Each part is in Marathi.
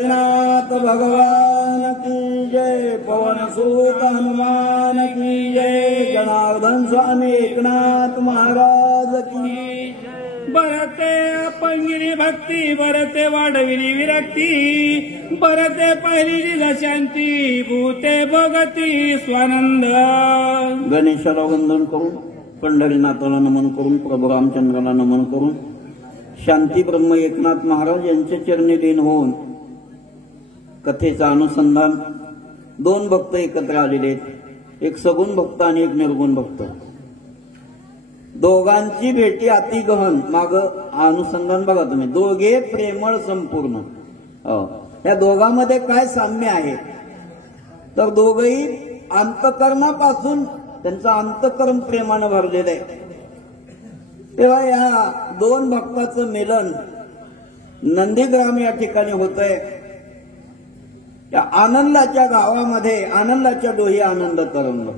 नाथ भगवान की जय। पवन सुत हनुमान की जय। जनार्दन स्वामी एकनाथ महाराज की जय। बरते अपंगिरी भक्ती, बरते वाढविली विरक्ती, बरते पहिली शांती, भूते भगती स्वानंद। गणेशाला वंदन करून, पंढरीनाथाला नमन करून, प्रभू रामचंद्राला नमन करून, शांती ब्रह्म एकनाथ महाराज यांच्या चरणी लीन होऊन कथेचं अनुसंधान, दोन भक्त एकत्र आलेले आहेत, एक सगुण भक्त आणि एक निर्गुण भक्त. दोघांची भेटी अति गहन. माग अनुसंधान बघा तुम्ही, दोघे प्रेमळ संपूर्ण. या दोघांमध्ये काय साम्य आहे तर दोघही अंतकरणापासून त्यांचं अंतकरण प्रेमानं भरलेलं आहे. तेव्हा या दोन भक्ताचं मिलन नंदीग्राम या ठिकाणी होतंय. त्या आनंदाच्या गावामध्ये आनंदाच्या डोही आनंद तरंग.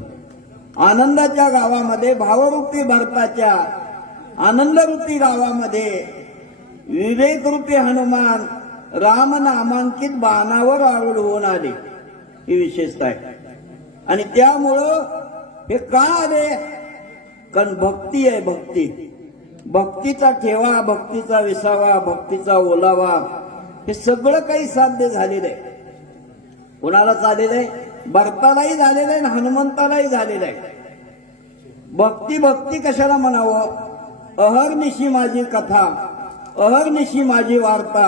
आनंदाच्या गावामध्ये भावरूपी भरताच्या आनंदरूपी गावामध्ये विवेकरूपी हनुमान राम नामांकित बाणावर आरूढ होऊन आले. ही विशेषता आहे. आणि त्यामुळं हे का आले? कारण भक्ती आहे. भक्ती, भक्तीचा ठेवा, भक्तीचा विसावा, भक्तीचा ओलावा, हे सगळं काही साध्य झालेलं आहे. कोणाला झालेलं आहे? भरतालाही झालेलं आहे आणि हनुमंतालाही झालेलं आहे. भक्ती भक्ती कशाला म्हणावं? अहर्निशी माझी कथा, अहर्निशी माझी वार्ता,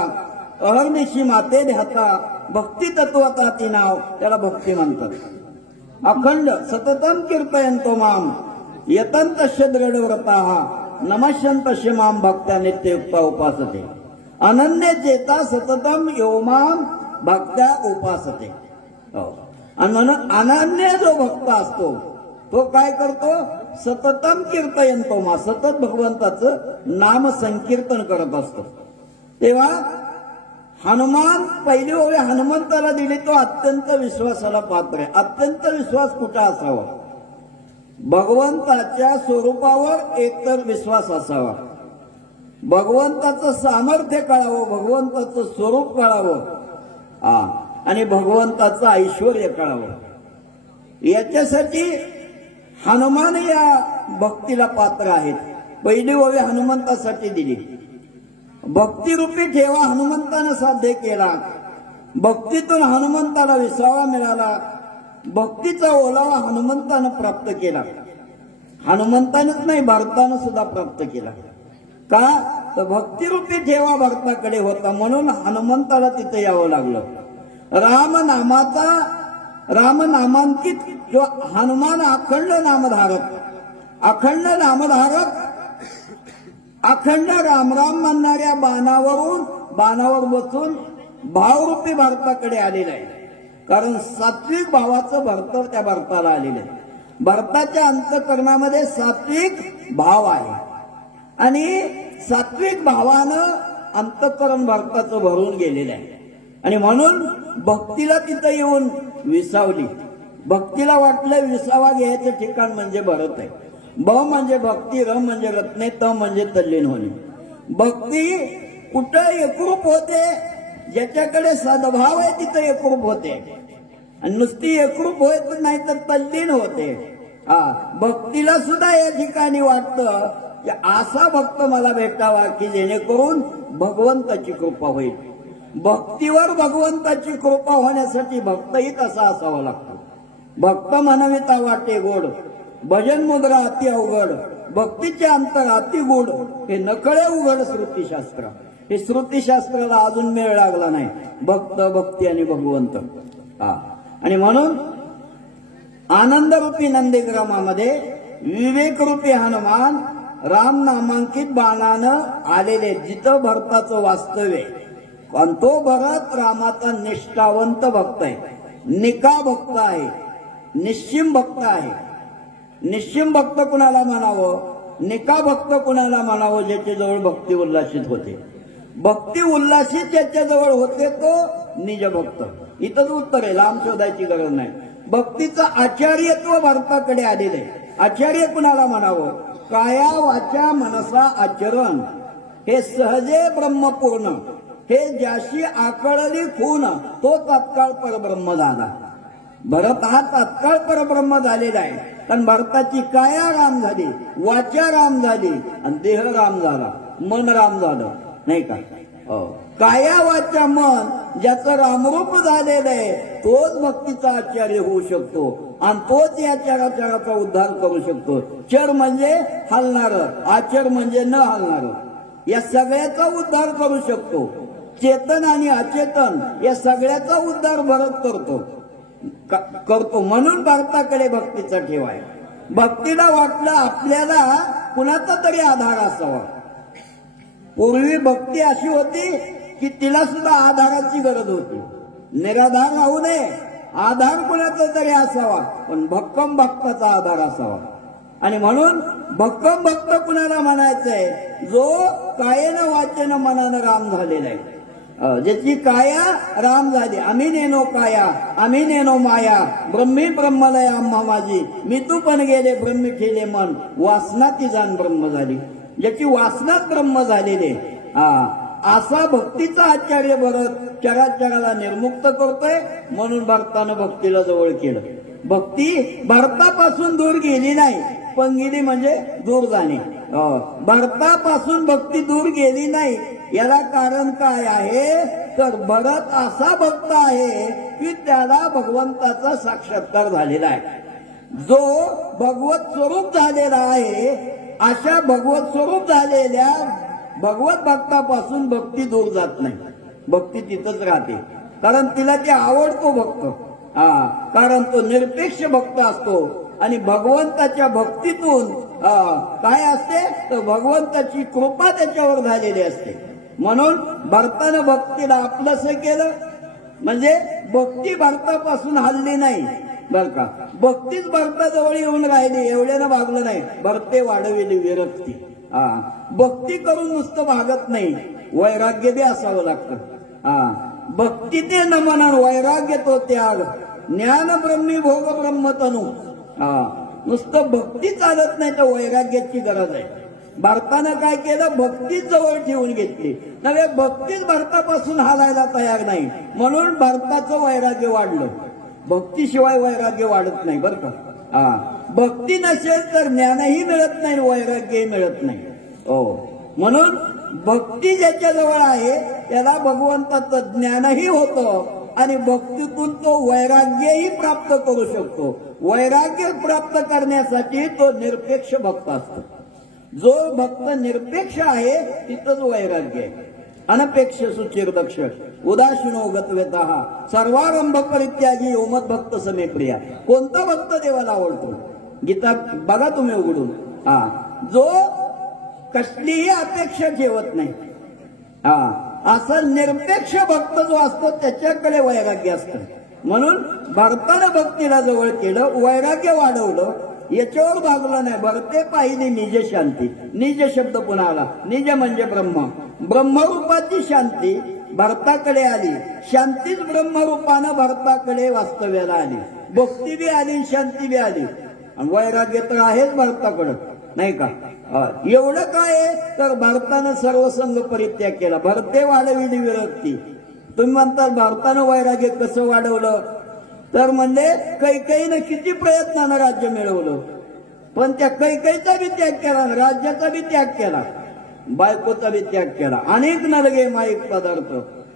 अहर्निशी माते ध्याता, भक्ती तत्वता ती नाव, त्याला भक्ती म्हणतात. अखंड सततम कीर्तयंतो माम यतंतस्य दृढव्रताः नमस्यन्तस्य माम भक्त्या नित्ययुक्ता उपासते. अनन्य चेता सततम यो माम भक्त्या उपासते. आणि म्हणून अनन्य जो भक्त असतो तो काय करतो? सततम कीर्तयंतो मा, सतत भगवंताचं नाम संकीर्तन करत असतो. तेव्हा हनुमान पहिली ओवी हनुमंताला दिली, तो अत्यंत विश्वासाला पात्र आहे. अत्यंत विश्वास कुठं असावा? भगवंताच्या स्वरूपावर एकतर विश्वास असावा, भगवंताचं सामर्थ्य कळावं, भगवंताचं स्वरूप कळावं, आणि भगवंताचं ऐश्वर्य कळावं. याच्यासाठी हनुमान या भक्तीला पात्र आहेत. पहिली ओवी हनुमंतासाठी दिली. भक्तिरूपी ठेवा हनुमंतानं साध्य केला. भक्तीतून हनुमंताला विसावा मिळाला. भक्तीचा ओलावा हनुमंतानं प्राप्त केला. हनुमंतानंच नाही, भरतानं सुद्धा प्राप्त केला. का तर भक्तिरूपी ठेवा भरताकडे होता, म्हणून हनुमंताला तिथे यावं लागलं. राम नामांकित जो हनुमान अखंड नामधारक, अखंड नामधारक, अखंड राम राम म्हणणाऱ्या बाणावर बसून भावरूपी भरताकडे आलेला आहे. कारण सात्विक भावाचं भरत त्या भरताला आलेलं आहे. भरताच्या अंतःकरणामध्ये सात्विक भाव आहे आणि सात्विक भावानं अंतःकरण भरताचं भरून गेलेलं आहे. आणि म्हणून भक्तीला तिथं येऊन विसावली. भक्तीला वाटलं विसावा घ्यायचं ठिकाण म्हणजे भरत आहे. ब म्हणजे भक्ती, र म्हणजे रत्ने, त म्हणजे तल्लीन होणे. भक्ती कुठं एकरूप होते? ज्याच्याकडे सद्भाव आहे तिथं एकरूप होते. आणि नुसती एकरूप होत नाही तर तल्लीन होते. भक्तीला सुद्धा या ठिकाणी वाटतं की असा भक्त मला भेटावा की जेणेकरून भगवंताची कृपा होईल. भक्तीवर भगवंताची कृपा होण्यासाठी भक्तही तसा असावा लागतो. भक्त म्हणविता वाटे गोड, भजन मुद्रा अति अवघड, भक्तीचे अंतर अति गुढ, हे नकळे उघड श्रुतीशास्त्र. हे श्रुतीशास्त्राला अजून मेळ लागला नाही. भक्त, भक्ती आणि भगवंत. आणि म्हणून आनंदरूपी नंदीग्रामामध्ये विवेकरूपी हनुमान राम नामांकित बाणानं आलेले, जिथं भरताचं वास्तव्य. आणि तो भरत रामाचा निष्ठावंत भक्त आहे, निका भक्त आहे, निश्चिम भक्त आहे. निश्चिम भक्त कुणाला म्हणावं? निका भक्त कुणाला म्हणावं? ज्याच्याजवळ भक्ती उल्लासित होते. भक्ती उल्लासित ज्याच्याजवळ होते तो निज भक्त. इथंच उत्तर आहे, लांब शोधायची गरज नाही. भक्तीचं आचार्यत्व भरताकडे आलेलं आहे. आचार्य कुणाला म्हणावं? काया वाचा मनसा आचरण हे सहजे ब्रह्मपूर्ण हे ज्याशी आकळली खून तो तात्काळ परब्रह्म झाला. भरत हा तात्काळ परब्रह्म झालेला आहे. कारण भरताची काया राम झाली, वाचा राम झाली आणि देह राम झाला, मन राम झालं, नाही का? काया वाचा मन ज्याचं रामरूप झालेलं आहे तोच भक्तीचा आचार्य होऊ शकतो आणि तोच या चराचराचा उद्धार करू शकतो. चर म्हणजे हलणार, आचर म्हणजे न हलणार. या सगळ्याचा उद्धार करू शकतो. चेतन आणि अचेतन या सगळ्याचा उद्धार भरत करतो. म्हणून भरताकडे भक्तीचा ठेवा आहे. भक्तीला वाटलं आपल्याला कुणाचा तरी आधार असावा. पूर्वी भक्ती अशी होती की तिला सुद्धा आधाराची गरज होती. निराधार राहू नये, आधार कुणाचा तरी असावा, पण भक्कम भक्ताचा आधार असावा. आणि म्हणून भक्कम भक्त कुणाला म्हणायचंय? जो कायेनं वाचेनं मनानं राम झालेला आहे, ज्याची काया राम झाली. आम्ही नेनो काया आम्ही नेनो माया, ब्रह्मी ब्रह्मलय आम्हा माझी, मी तू पण गेले ब्रह्मी ठेले मन, वासना ती जाण ब्रह्म झाली. ज्याची वासनाच ब्रह्म झालेले असा भक्तीचा आचार्य भरत चराचराला निर्मुक्त करतोय. म्हणून भरतानं भक्तीला जवळ केलं. भक्ती भरतापासून दूर गेली नाही, पंगिली म्हणजे दूर जाणे. भरतापासून भक्ती दूर गेली नाही. याला कारण काय आहे? तर भरत असा भक्त आहे की त्याला भगवंताचा साक्षात्कार झालेला आहे. जो भगवत स्वरूप झालेला आहे, अशा भगवत स्वरूप झालेल्या भगवत भक्तापासून भक्ती दूर जात नाही. भक्ती तिथंच राहते. कारण तिला ते आवडतो भक्त. कारण तो निरपेक्ष भक्त असतो. आणि भगवंताच्या भक्तीतून काय असते? तर भगवंताची कृपा त्याच्यावर झालेली असते. म्हणून भरतानं भक्तीला आपलंसं केलं. म्हणजे भक्ती भरतापासून हल्ली नाही बर का. भक्तीच भरताजवळ येऊन राहिली, एवढ्यानं भागलं नाही. भरते वाढविली विरक्ती. भक्ती करून नुसतं भागत नाही, वैराग्य बी असावं लागतं. भक्तीने नमन वैराग्य तो त्याग, ज्ञान ब्रह्मी भोग ब्रह्मतनु. नुसतं भक्ती चालत नाही, तर वैराग्याची गरज आहे. भरतानं काय केलं? भक्तीच जवळ ठेवून घेतली. नव्हे भक्तीच भरतापासून हालायला तयार नाही, म्हणून भरताचं वैराग्य वाढलं. भक्तीशिवाय वैराग्य वाढत नाही बरं का. भक्ती नसेल तर ज्ञानही मिळत नाही, वैराग्यही मिळत नाही. म्हणून भक्ती ज्याच्या जवळ आहे त्याला भगवंताचं ज्ञानही होतं आणि भक्तीतून तो वैराग्यही प्राप्त करू शकतो. वैराग्य प्राप्त करण्यासाठी तो निरपेक्ष भक्त असतो. जो भक्त निरपेक्ष आहे तिथंच वैराग्य आहे. अनपेक्ष सुचिरदक्ष उदासीनो गतवेतः सर्वारंभ परित्यागी योमत भक्त समे प्रिया. कोणता भक्त देवाला आवडतो? गीता बघा तुम्ही उघडून. जो कसलीही अपेक्षा ठेवत नाही, असा निरपेक्ष भक्त जो असतो त्याच्याकडे वैराग्य असतं. म्हणून भरतानं भक्तीला जवळ केलं, वैराग्य वाढवलं, याच्यावर भागलं नाही. भरते पाहिली निज शांती. निज शब्द पुन्हा आला. निज म्हणजे ब्रह्म. ब्रह्मरूपाची शांती भरताकडे आली. शांतीच ब्रह्मरूपानं भरताकडे वास्तव्याला आली. भक्ती बी आली, शांती बी आली. वैराग्य तर आहेच भरताकडं, नाही का. एवढं काय तर भारतानं सर्वसंग परित्याग केला. भरते वाढविली विरक्ती. तुम्ही म्हणता भारतानं वैराग्य कसं वाढवलं? तर म्हणजे कैकेयीनं किती प्रयत्नानं राज्य मिळवलं, पण त्या कैकेयीचा बी त्याग केला, राज्याचा बी त्याग केला, बायकोचा बी त्याग केला. अनेक नलगे माईक पदार्थ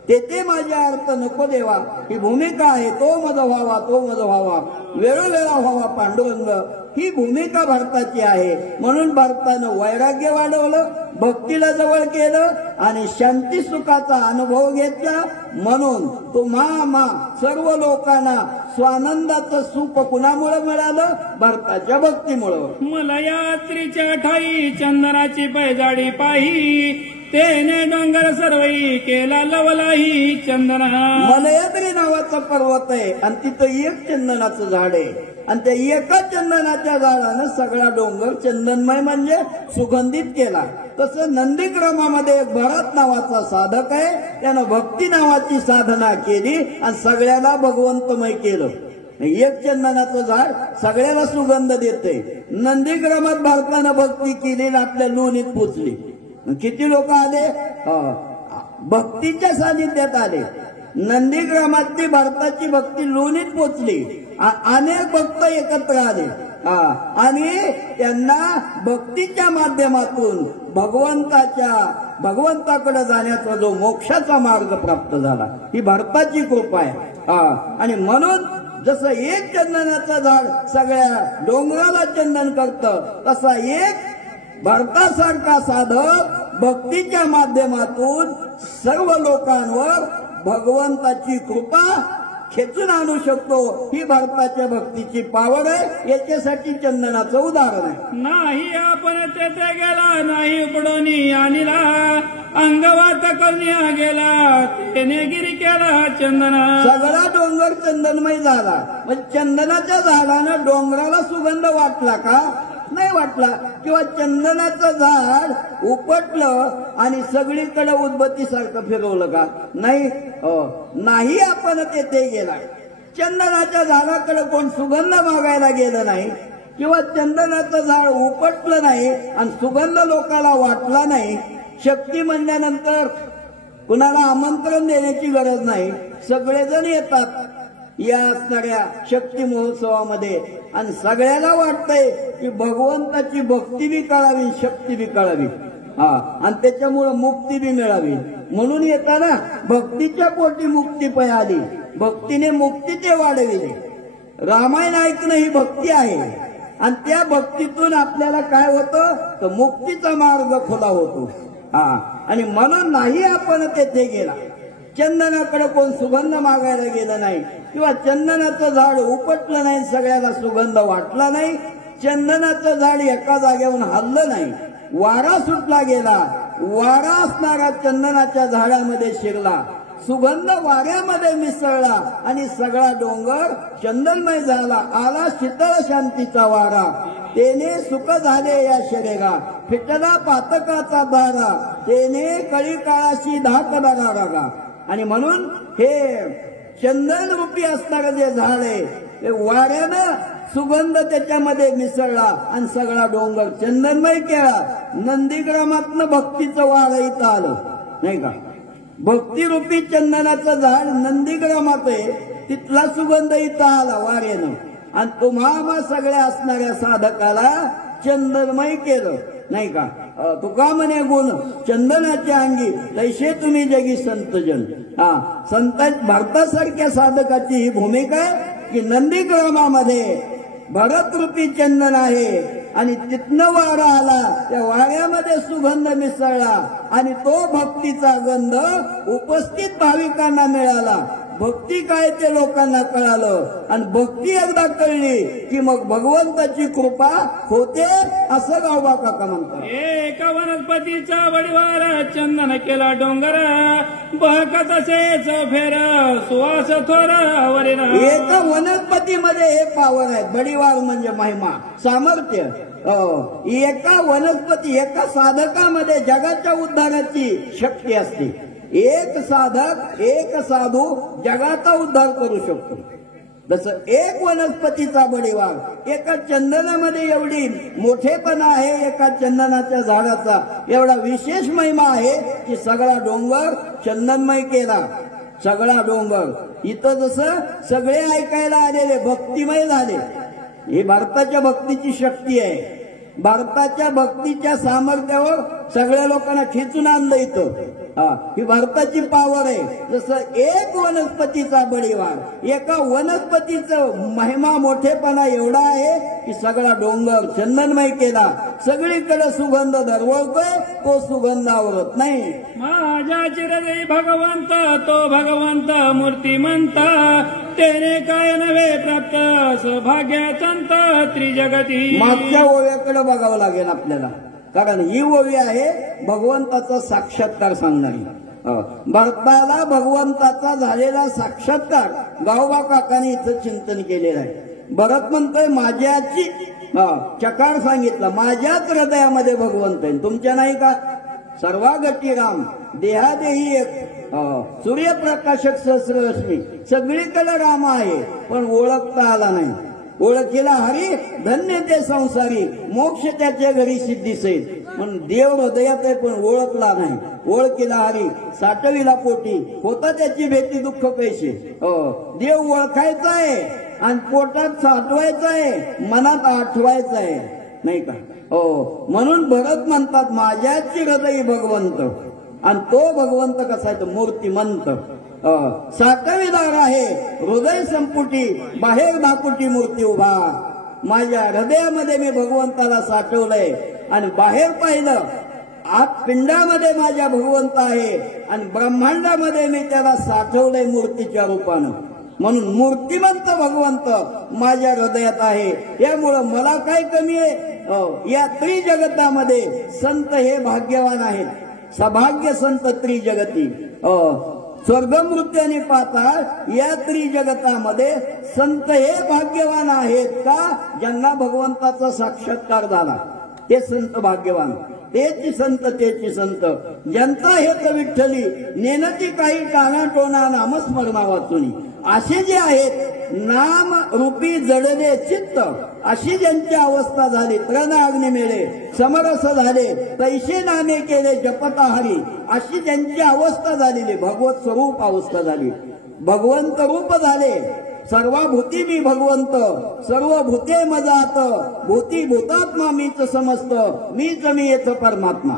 तेथे माझ्या अर्थ नको देवा. ही भूमिका आहे, तो मज व्हावा, तो मज व्हावा, वेळोवेळा व्हावा पांडुरंग. ही भूमिका भारताची आहे. म्हणून भारतानं वैराग्य वाढवलं, भक्तीला जवळ केलं आणि शांती सुखाचा अनुभव घेतला. म्हणून तो मा सर्व लोकांना स्वानंदाचं सुख कुणामुळे मिळालं? भारताच्या भक्तीमुळं. मला यात्रीच्या ठाई चंदनाची पैजाडी पाही, तेने डोंगर सर्वई केला लवलाही चंदना. मलयाद्री नावाचा पर्वत आहे आणि तिथं एक चंदनाचं झाड आहे आणि त्या एका चंदनाच्या झाडानं सगळा डोंगर चंदनमय म्हणजे सुगंधित केला. तसं नंदीग्रामामध्ये एक भरत नावाचा साधक आहे, त्यानं भक्ती नावाची साधना केली आणि सगळ्याला भगवंतमय केलं. एक चंदनाचं झाड सगळ्याला सुगंध देते. नंदीग्रामात भारतानं भक्ती केली, आपल्या लोणीत पोचली. किती लोक आले? भक्तीच्या सानिध्यात आले. नंदीग्रामातली भारताची भक्ती लोणीत पोचली. अनेक भक्त एकत्र आले आणि त्यांना भक्तीच्या माध्यमातून भगवंताकडे जाण्याचा जो मोक्षाचा मार्ग प्राप्त झाला, ही भारताची कृपा आहे. आणि म्हणून जसं एक चंदनाचं झाड सगळ्या डोंगराला चंदन करतं, तसा एक भारतासारखा साधक भक्तीच्या माध्यमातून सर्व लोकांवर भगवंताची कृपा खेचून आणू शकतो. ही भारताच्या भक्तीची पावर आहे. याच्यासाठी चंदनाचं उदाहरण आहे. नाही आपण तेथे गेला, नाही उपडून आणला, अंगवात करून गेला, तेने गिरी केला चंदना. सगळा डोंगर चंदनमय झाला. म्हणजे चंदनाच्या झाडानं डोंगराला सुगंध वाटला का? नाही वाटला. किंवा चंदनाचं झाड उपटलं आणि सगळीकडे उदबत्तीसारखं फिरवलं का? नाही. नाही आपण तेथे गेला. चंदनाच्या झाडाकडे कोण सुगंध मागायला गेलं नाही, किंवा चंदनाचं झाड उपटलं नाही आणि सुगंध लोकांना वाटला नाही. शक्ती म्हणल्यानंतर कुणाला आमंत्रण देण्याची गरज नाही. सगळेजण येतात या असणाऱ्या शक्ती महोत्सवामध्ये आणि सगळ्याला वाटतंय की भगवंताची भक्ती बी कळावी, शक्ती बी कळावी, आणि त्याच्यामुळे मुक्ती बी मिळावी. म्हणून येताना भक्तीच्या पोटी मुक्ती पळाली, भक्तीने मुक्ती ते वाढविले. रामायण ऐकणं ही भक्ती आहे आणि त्या भक्तीतून आपल्याला काय होतं तर मुक्तीचा मार्ग खुला होतो. आणि म्हणून नाही आपण तेथे गेला. चंदनाकडे कोण सुगंध मागायला गेलं नाही, किंवा चंदनाचं झाड उपटलं नाही, सगळ्याला सुगंध वाटला नाही. चंदनाचं झाड एका जागेवरून हललं नाही. वारा सुटला गेला, वारा असणारा चंदनाच्या झाडामध्ये शिरला, सुगंध वाऱ्यामध्ये मिसळला आणि सगळा डोंगर चंदनमय झाला. आला शीतळ शांतीचा वारा, तेने सुख झाले या शरीरा, फिटला पातकाचा दारा, तेने कळी काळाशी धाक रागा. आणि म्हणून हे चंदन रूपी असणारं जे झाड आहे ते वाऱ्यानं सुगंध त्याच्यामध्ये मिसळला आणि सगळा डोंगर चंदनमय केला. नंदीग्रामातनं भक्तीचं वार इथं आलं नाही का? भक्तिरूपी चंदनाचं झाड नंदीग्रामात आहे, तिथला सुगंध इथं आला वाऱ्यानं आणि तुम्हा सगळ्या असणाऱ्या साधकाला चंदनमय केलं नाही का? तुका म्हणे गुण चंदनाच्या अंगी तैसे तुम्ही जगी संतजन. संत भारतासारख्या साधकाची ही भूमिका आहे की नंदीग्रामामध्ये भरतरूपी चंदन आहे आणि तिथनं वारा आला, त्या वाऱ्यामध्ये सुगंध मिसळला आणि तो भक्तीचा गंध उपस्थित भाविकांना मिळाला. भक्ती काय ते लोकांना कळालं आणि भक्ती एकदा कळली की मग भगवंताची कृपा होते, असं गावबा काका म्हणतात. एका वनस्पतीचा वडिवार चंदन केला डोंगर, बहकत असेच फेर सुवास थोर वरील. एका वनस्पतीमध्ये हे पावर आहे. बडीवार म्हणजे महिमा, सामर्थ्य. एका वनस्पती, एका साधकामध्ये जगाच्या उद्धाराची शक्ती असते. एक साधक, एक साधू जगाचा उद्धार करू शकतो. जसं एक वनस्पतीचा बडीवार, एका चंदनामध्ये एवढी मोठेपणा आहे, एका चंदनाच्या झाडाचा एवढा विशेष महिमा आहे की सगळा डोंगर चंदनमय केला. सगळा डोंगर इथं जसं सगळे ऐकायला आलेले भक्तिमय झाले. ही भारताच्या भक्तीची शक्ती आहे. भारताच्या भक्तीच्या सामर्थ्यावर सगळ्या लोकांना खेचून आणलं इथं. ही भारताची पावर आहे. जसं एक वनस्पतीचा बळीवार, एका वनस्पतीचं महिमा मोठेपणा एवढा आहे की सगळा डोंगर चंदनमय केला. सगळीकडे सुगंध दरवळतोय, तो सुगंध आवरत नाही. माझ्या चिरदेवी भगवंत, तो भगवंत मूर्तिमंत, तेने काय नव्हे प्राप्त सौभाग्य संत त्रिजगती. मागच्या ओव्याकडे बघावं लागेल आपल्याला, कारण ही ओवी आहे भगवंताचा साक्षात्कार सांगणारी. भारताला भगवंताचा झालेला साक्षात्कार गावबा काकाने इथं चिंतन केलेलं आहे. भरत म्हणतोय माझ्याची चकार सांगितलं, माझ्याच हृदयामध्ये भगवंत आहे, तुमच्या नाही का? सर्वागती राम देहादेही एक, सूर्यप्रकाशक सहस्ररश्मी, सगळीकडे राम आहे पण ओळखता आला नाही. ओळखीला हरी धन्य ते संसारी, मोक्ष त्याच्या घरी सिद्धी सैत. म्हणून देव हृदयात आहे पण ओळखला नाही. ओळखीला हरी साठविला पोटी, होता त्याची भेटी दुःख पैसे. देव ओळखायचा आहे आणि पोटात साठवायचा आहे, मनात आठवायचा आहे, नाही का? म्हणून भरत म्हणतात माझ्याची हृदय भगवंत. आणि तो भगवंत कसा आहे? तो मूर्तिमंत साठविदार आहे हृदय संपुटी, बाहेर भाकुटी मूर्ती उभा. माझ्या हृदयामध्ये मी भगवंताला साठवलंय आणि बाहेर पाहिलं आत पिंडामध्ये माझ्या भगवंत आहे आणि ब्रह्मांडामध्ये मी त्याला साठवलंय मूर्तीच्या रूपानं. म्हणून मूर्तिमंत भगवंत माझ्या हृदयात आहे. यामुळं मला काय कमी आहे? या त्रिजगतामध्ये संत हे भाग्यवान आहेत. सभाग्य संत त्रिजगती. स्वर्गमृत्याने पाताळ या त्रिजगतामध्ये संत हे भाग्यवान आहेत का? ज्यांना भगवंताचा साक्षात्कार झाला ते संत भाग्यवान. तेची संत तेची संत ज्यांचा हेत विठ्ठली नेनती काही काना टोना नामस्मरणा वाचुनी. असे जे आहेत नाम रूपी जडले चित्त, अशी ज्यांची अवस्था झाली, त्रणाग्नी मिळे समरस झाले, तैसे नामे केले जपता हरी, अशी ज्यांची अवस्था झालेली भगवत स्वरूप अवस्था झाली, भगवंत रूप झाले. सर्वभूती मी भगवंत, सर्व भूते मजात, भूती भूतात्मा मीच समस्त, मीच मी येथ परमात्मा.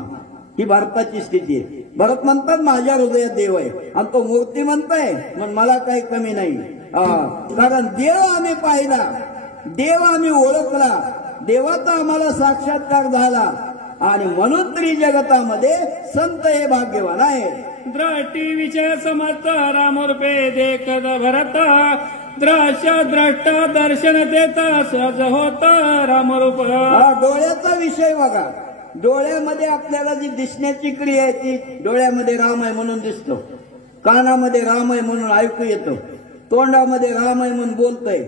ही भारताची स्थिती आहे. भरत म्हणतात माझ्या हृदयात देव आहे आणि तो मूर्तिमंत आहे म्हणून मला काही कमी नाही. कारण देव आम्ही पाहिला, देव आम्ही ओळखला, देवाचा आम्हाला साक्षात्कार झाला आणि म्हणून त्रिजगतामध्ये संत हे भाग्यवान आहे. द्रष्टी विषय समर्थ रामरूपे देखत भरत, द्रश्य द्रष्टा दर्शन देता सहज होत रामरूप. डोळ्याचा विषय बघा. डोळ्यामध्ये आपल्याला जी दिसण्याची क्रिया आहे ती डोळ्यामध्ये राम आहे म्हणून दिसतो, कानामध्ये राम आहे म्हणून ऐकू येतं, तोंडामध्ये राम आहे म्हणून बोलतंय,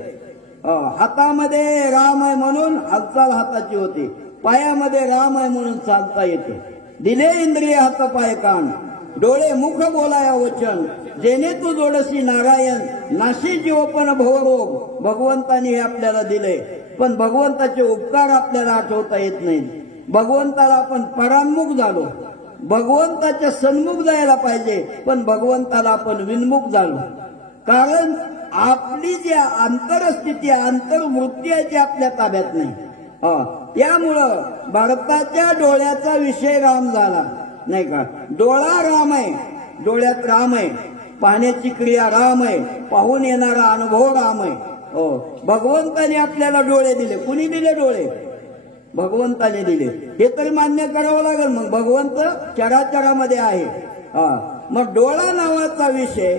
हातामध्ये राम आहे म्हणून हालचाल हाताची होते, पायामध्ये राम आहे म्हणून चालता येते. दिले इंद्रिय हात पाय कान, डोळे मुख बोलाया वचन, जेणे तू जोडसी नारायण, नाशी जीवपण भवरोग. भगवंताने हे आपल्याला दिले पण भगवंताचे उपकार आपल्याला आठवता येत नाहीत. भगवंताला आपण परान्मुख झालो, भगवंताच्या सन्मुख जायला पाहिजे पण भगवंताला आपण विन्मुख झालो. कारण आपली जी आंतरस्थिती आंतरवृत्ती आहे ती आपल्या ताब्यात नाही. त्यामुळं भारताच्या डोळ्याचा विषय राम झाला, नाही का? डोळा राम आहे, डोळ्यात राम आहे, पाहण्याची क्रिया राम आहे, पाहून येणारा अनुभव राम आहे. भगवंताने आपल्याला डोळे दिले. कुणी दिले डोळे? भगवंताने दिले. हे तरी मान्य करावं लागेल. मग भगवंत चराचरामध्ये आहे. मग डोळा नावाचा विषय,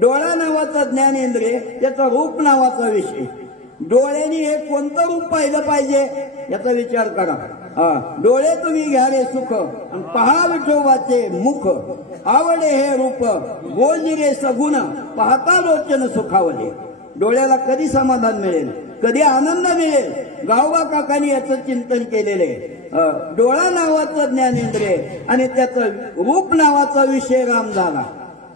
डोळा नावाचा ज्ञानेंद्रिय, त्याचा रूप नावाचा विषय. डोळ्यांनी हे कोणतं रूप पाहिलं पाहिजे याचा विचार करा. डोळे तुम्ही घ्या रे सुख आणि पहा विठोबाचे मुख, आवडे हे रूप गोजिरे सगुण, पाहता लोचन सुखावले. डोळ्याला कधी समाधान मिळेल, कधी आनंद मिळेल? गावबा काकांनी याचं चिंतन केलेलं आहे. डोळा नावाचं ज्ञानेंद्रिय आणि त्याचं रूप नावाचा विषय राम झाला.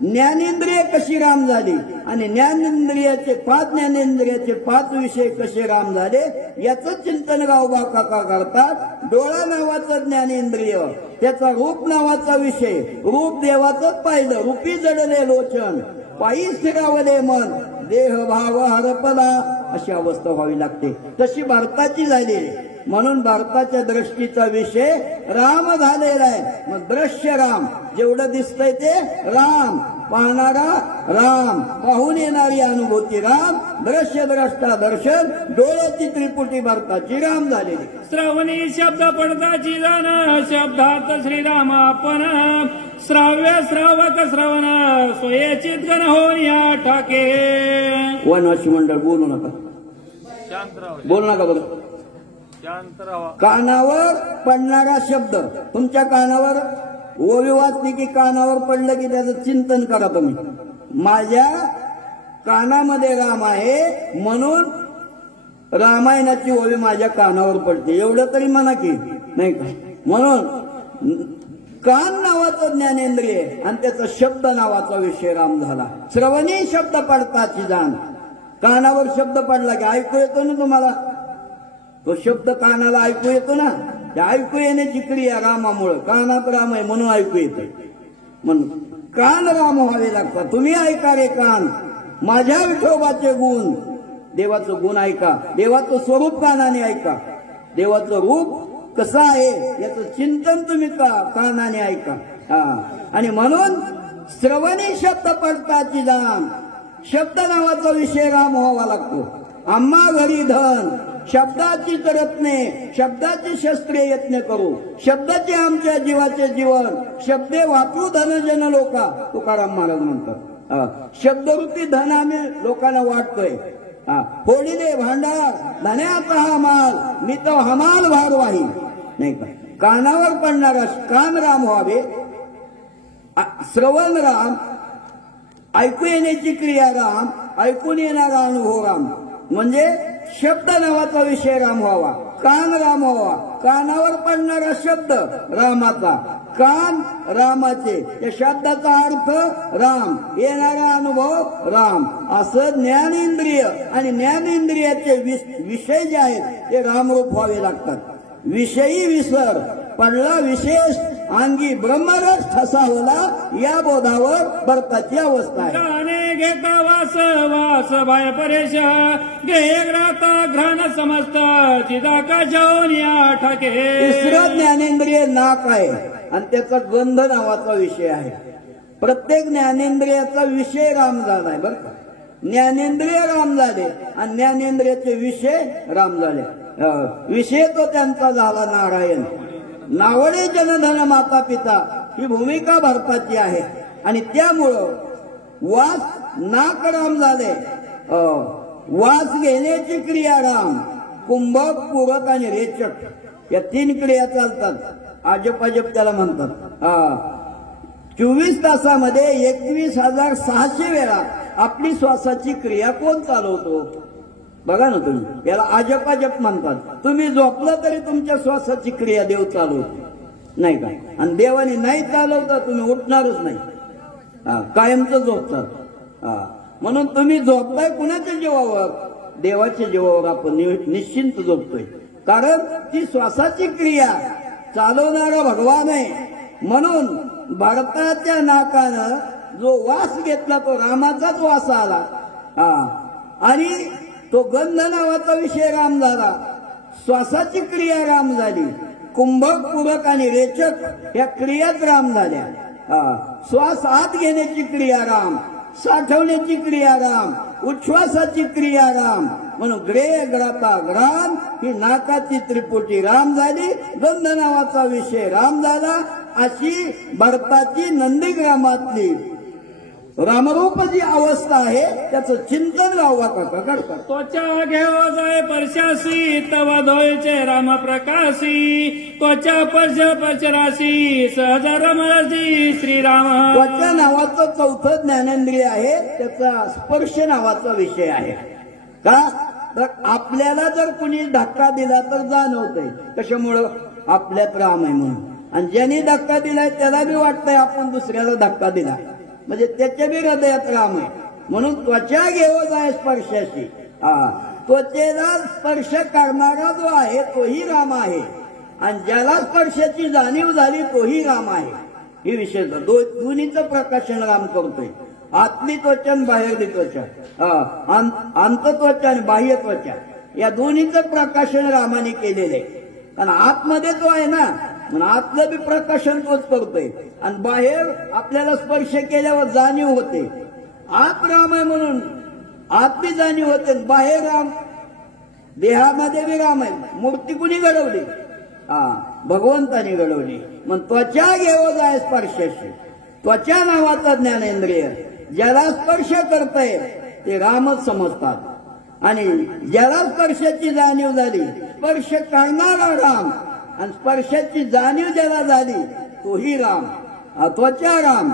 ज्ञानेंद्रिय कशी राम झाली आणि ज्ञानेंद्रियाचे 5 ज्ञानेंद्रियाचे 5 विषय कसे राम झाले याचं चिंतन गावबा काका करतात. डोळा नावाचं ज्ञानेंद्रिय, त्याचा रूप नावाचा विषय, रूप देवाचंच पाहिलं, रूपी जडले लोचन, पायी स्थिरावले मन, देह भाव हरपला, अशी अवस्था व्हावी लागते. तशी भारताची झाली. म्हणून भारताच्या दृष्टीचा विषय राम झालेला आहे. मग दृश्य राम, जेवढं दिसतंय ते राम, पाहणारा राम, पाहून येणारी अनुभूती राम, दृश्य द्रष्टा दर्शन, डोळ्याची त्रिपुटी भारताची राम झालेली. श्रवणी शब्द पडताची जाण, शब्दात श्रीराम आपण, श्राव्य श्रावक श्रवण, स्वयचित गण होऊन या ठाके. वनवासी मंडळ बोलू नका, बोलू नका. बघा कानावर पडणारा शब्द, तुमच्या कानावर ओवी वाचली की कानावर पडलं की त्याचं चिंतन करा तुम्ही. माझ्या कानामध्ये राम आहे म्हणून रामायणाची ओवी माझ्या कानावर पडते, एवढं तरी म्हणा की नाही का? म्हणून कान नावाचं ज्ञानेंद्रिय आणि त्याचा शब्द नावाचा विषय राम झाला. श्रवणी शब्द पडताची जाण, कानावर शब्द पडला की ऐकू येतो ना तुम्हाला, तो शब्द कानाला ऐकू येतो ना. ते ऐकू येण्याची क्रिया रामामुळं, कानात राम आहे म्हणून ऐकू येते. म्हणून कान राम व्हावे लागतात. तुम्ही ऐका रे कान माझ्या विठोबाचे गुण. देवाचं गुण ऐका, देवाचं स्वरूप कानाने ऐका, देवाचं रूप कसं आहे याचं चिंतन तुम्ही कानाने ऐका. आणि म्हणून श्रवणी शब्द पडताची जाण. शब्द नावाचा विषय राम व्हावा लागतो. आम्हा घरी धन, शब्दाची रत्ने, शब्दाची शस्त्रे यत्न करू, शब्दाचे आमच्या जीवाचे जीवन, शब्दे वाचू धनजन लोका, तुकाराम महाराज म्हणतात. शब्दरूपी धन आम्ही लोकांना वाटतोय. फोडीले भांडार धन्याचा हा माल, मी तो हमाल भारवाही. नाही का, कानावर पडणारा कान राम व्हावे, श्रवण राम, ऐकू येण्याची क्रिया राम, ऐकून येणारा अनुभव राम. म्हणजे शब्द नावाचा विषय राम व्हावा, कान राम व्हावा, कानावर पडणारा शब्द रामाचा, कान रामाचे, या शब्दाचा अर्थ राम, येणारा अनुभव राम. असं ज्ञानेंद्रिय आणि ज्ञानेंद्रियाचे विषय जे आहेत ते रामरूप व्हावे लागतात. विषयी विसर पडला विशेष, अंगी ब्रह्मरस ठसावला, या बोधावर भरताची अवस्था आहे. गाणे घेता वास वास बाय परेश, घे ग्राता घ्राण समस्त, चिदाकाशोनिया ठाके. तिसरं ज्ञानेंद्रिय नाक आहे आणि त्याचा गंध नावाचा विषय आहे. प्रत्येक ज्ञानेंद्रियाचा विषय राम झालाय बरं का. ज्ञानेंद्रिय राम झाले आणि ज्ञानेंद्रियाचे विषय राम झाले. विषय तो त्यांचा झाला नारायण. नावडे जनधन माता पिता ही भूमिका भारताची आहे. आणि त्यामुळं वास नाक राम झाले. वास घेण्याची क्रिया राम, कुंभक, पूरक आणि रेचक या 3 क्रिया चालतात. अजप अजप त्याला म्हणतात. 24 तासामध्ये 21,600 वेळा आपली श्वासाची क्रिया कोण चालवतो बघा ना तुम्ही. याला अजप अजप म्हणतात. तुम्ही झोपलं तरी तुमच्या श्वासाची क्रिया देव चालवतो नाही का. आणि देवाने नाही चालवता तुम्ही उठणारच नाही, कायमचं झोपतात. म्हणून तुम्ही झोपताय कुणाच्या जीवावर, देवाच्या जीवावर आपण निश्चिंत झोपतोय. कारण ती श्वासाची क्रिया चालवणारा भगवान आहे. म्हणून भारताच्या नाकानं जो वास घेतला तो रामाचाच वास आला. आणि तो गंध नावाचा विषय राम झाला. श्वासाची क्रिया राम झाली. कुंभक, पूरक आणि रेचक या क्रियाच राम झाल्या. श्वास आत घेण्याची क्रिया राम, साठवण्याची क्रिया राम, उच्छ्वासाची क्रिया राम. म्हणून ग्रे ग्राता घ्राण ही नाकाची त्रिपुटी राम झाली. गंध नावाचा विषय राम झाला. अशी भरताची नंदीग्रामातली रामरूप जी अवस्था आहे त्याचं चिंतन गावा करतात. त्वचा घेव जाय परशासी, तव धोयचे राम प्रकाशी, त्वचा पर्श परचराशी, सहज रमळसी श्रीराम. त्वचा नावाचं 4थं ज्ञानेंद्रिय आहे, त्याचा स्पर्श नावाचा विषय आहे. का तर आपल्याला जर कुणी धक्का दिला तर जाणवतंय कशामुळं, आपल्यात राम आहे म्हणून. आणि ज्यांनी धक्का दिलाय त्याला बी वाटतंय आपण दुसऱ्याला धक्का दिला, म्हणजे त्याच्या बी हृदयात राम आहे. म्हणून त्वचा घेव जाय स्पर्शाशी. त्वचेला स्पर्श करणारा जो आहे तोही राम आहे. आणि ज्याला स्पर्शाची जाणीव झाली तोही राम आहे. ही विशेष दोन्हीचं प्रकाशन राम करतोय. आतली त्वचा आणि बाहेरली त्वचा, अंतत्वचा आणि बाह्य त्वचा या दोन्हीचं प्रकाशन रामाने केलेलं आहे. कारण आतमध्ये तो आहे ना, म्हणून आतलं बी प्रकाशन तोच करतोय. आणि बाहेर आपल्याला स्पर्श केल्यावर जाणीव होते आत राम आहे म्हणून आत बी जाणीव होते. बाहेर राम, देहामध्ये बी राम आहे. मूर्ती कुणी घडवली, भगवंतानी घडवली. मग त्वचा घेव जाय स्पर्शाशी. त्वचा नावाचा ज्ञानेंद्रिय ज्याला स्पर्श करतय ते रामच समजतात. आणि ज्याला स्पर्शाची जाणीव झाली, स्पर्श करणारा राम, आणि स्पर्शाची जाणीव ज्याला झाली तोही राम. त्वचा राम,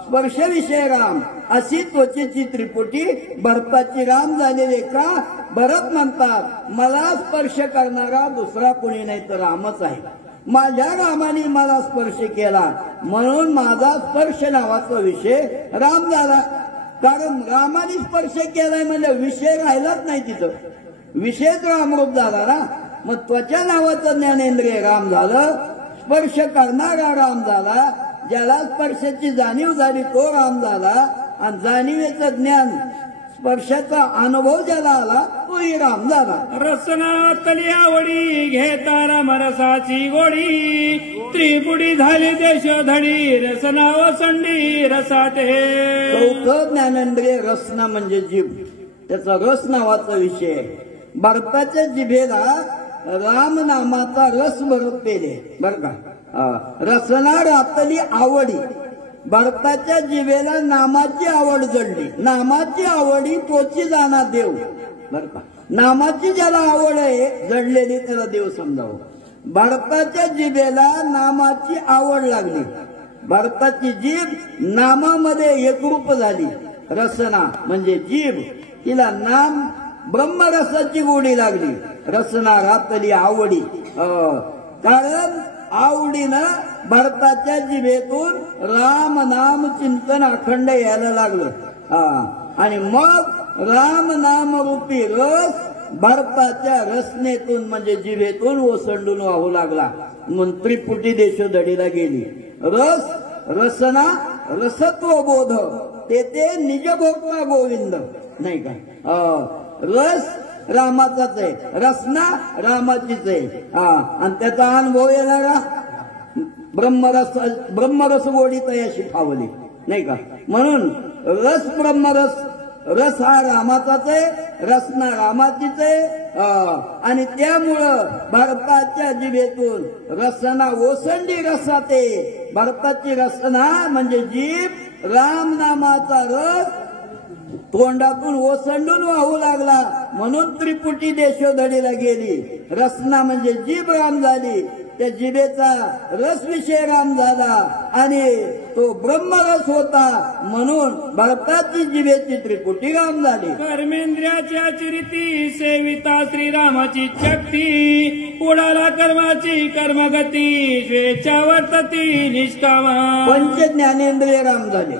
स्पर्श विषय राम, अशी त्वचेची त्रिपुटी भरताची राम झालेली. का भरत म्हणतात मला स्पर्श करणारा दुसरा कोणी नाही तर रामच आहे. माझ्या रामाने मला स्पर्श केला म्हणून माझा स्पर्श नावाचा विषय राम झाला. कारण रामाने स्पर्श केलाय म्हणजे विषय राहिलाच नाही तिथं, विषयच रामरूप झाला ना. मग त्वचा नावाचं ज्ञानेंद्रिय राम झालं, स्पर्श करणारा राम झाला, ज्याला स्पर्शाची जाणीव झाली तो राम झाला, आणि जाणीवेचं ज्ञान स्पर्शाचा अनुभव ज्याला आला तोही राम झाला. रसनातली आवडी घेता रामरसाची गोडी, त्रिपुडी झाली देशोधडी रसना वसंडी रसाटे. चौथं ज्ञानेंद्रिय रसना म्हणजे जीभ, त्याचा रस नावाचा विषय आहे. भारताच्या जिभेला राम नामाचा रस भरत पेले बर का. रसना रातली आवडी, भारताच्या जिभेला नामाची आवड जडली, नामाची आवडी तोची जाणा देव बर का. नामाची ज्याला आवड आहे जडलेली त्याला देव समजावं. भारताच्या जिभेला नामाची आवड लागली, भारताची जीभ नामामध्ये एकरूप झाली. रसना म्हणजे जीभ, तिला नाम ब्रह्मरसाची गोडी लागली. रसना रातली आवडी, कारण आवडीनं भारताच्या जिभेतून राम नाम चिंतन अखंड यायला लागलं. आणि मग राम नाम रूपी रस भारताच्या रसनेतून म्हणजे जिभेतून ओसंडून वाहू लागला. म्हणून त्रिपुटी देशोधडीला गेली. रस रसना रसत्व बोध ते निजभोक्ता गोविंद नाही का. रस रामाचाच आहे, रसना रामाचीच आहे. आणि त्याचा अनुभव येणारा ब्रह्मरस गोडी तयाशी फावली नाही का. म्हणून रस ब्रह्मरस, रस हा रामाचाच आहे, रसना रामाचीच आहे. आणि त्यामुळं भारताच्या जिभेतून रसना ओसंडी रसाते. भारताची रसना म्हणजे जीभ राम नामाचा रस तोंडातून ओसंडून वाहू लागला, म्हणून त्रिपुटी देशोधडीला गेली. रसना म्हणजे जीभ राम झाली, त्या जिभेचा रस विषय राम झाला आणि तो ब्रह्मरस होता, म्हणून भारताची जिभेची त्रिपुटी राम झाली. कर्मेंद्रियाच्या चिरिती सेविता श्रीरामाची शक्ती, उडाला कर्माची कर्मगती स्वेच्छा वर्तती निष्कामा. पंच ज्ञानेंद्रिय राम झाले,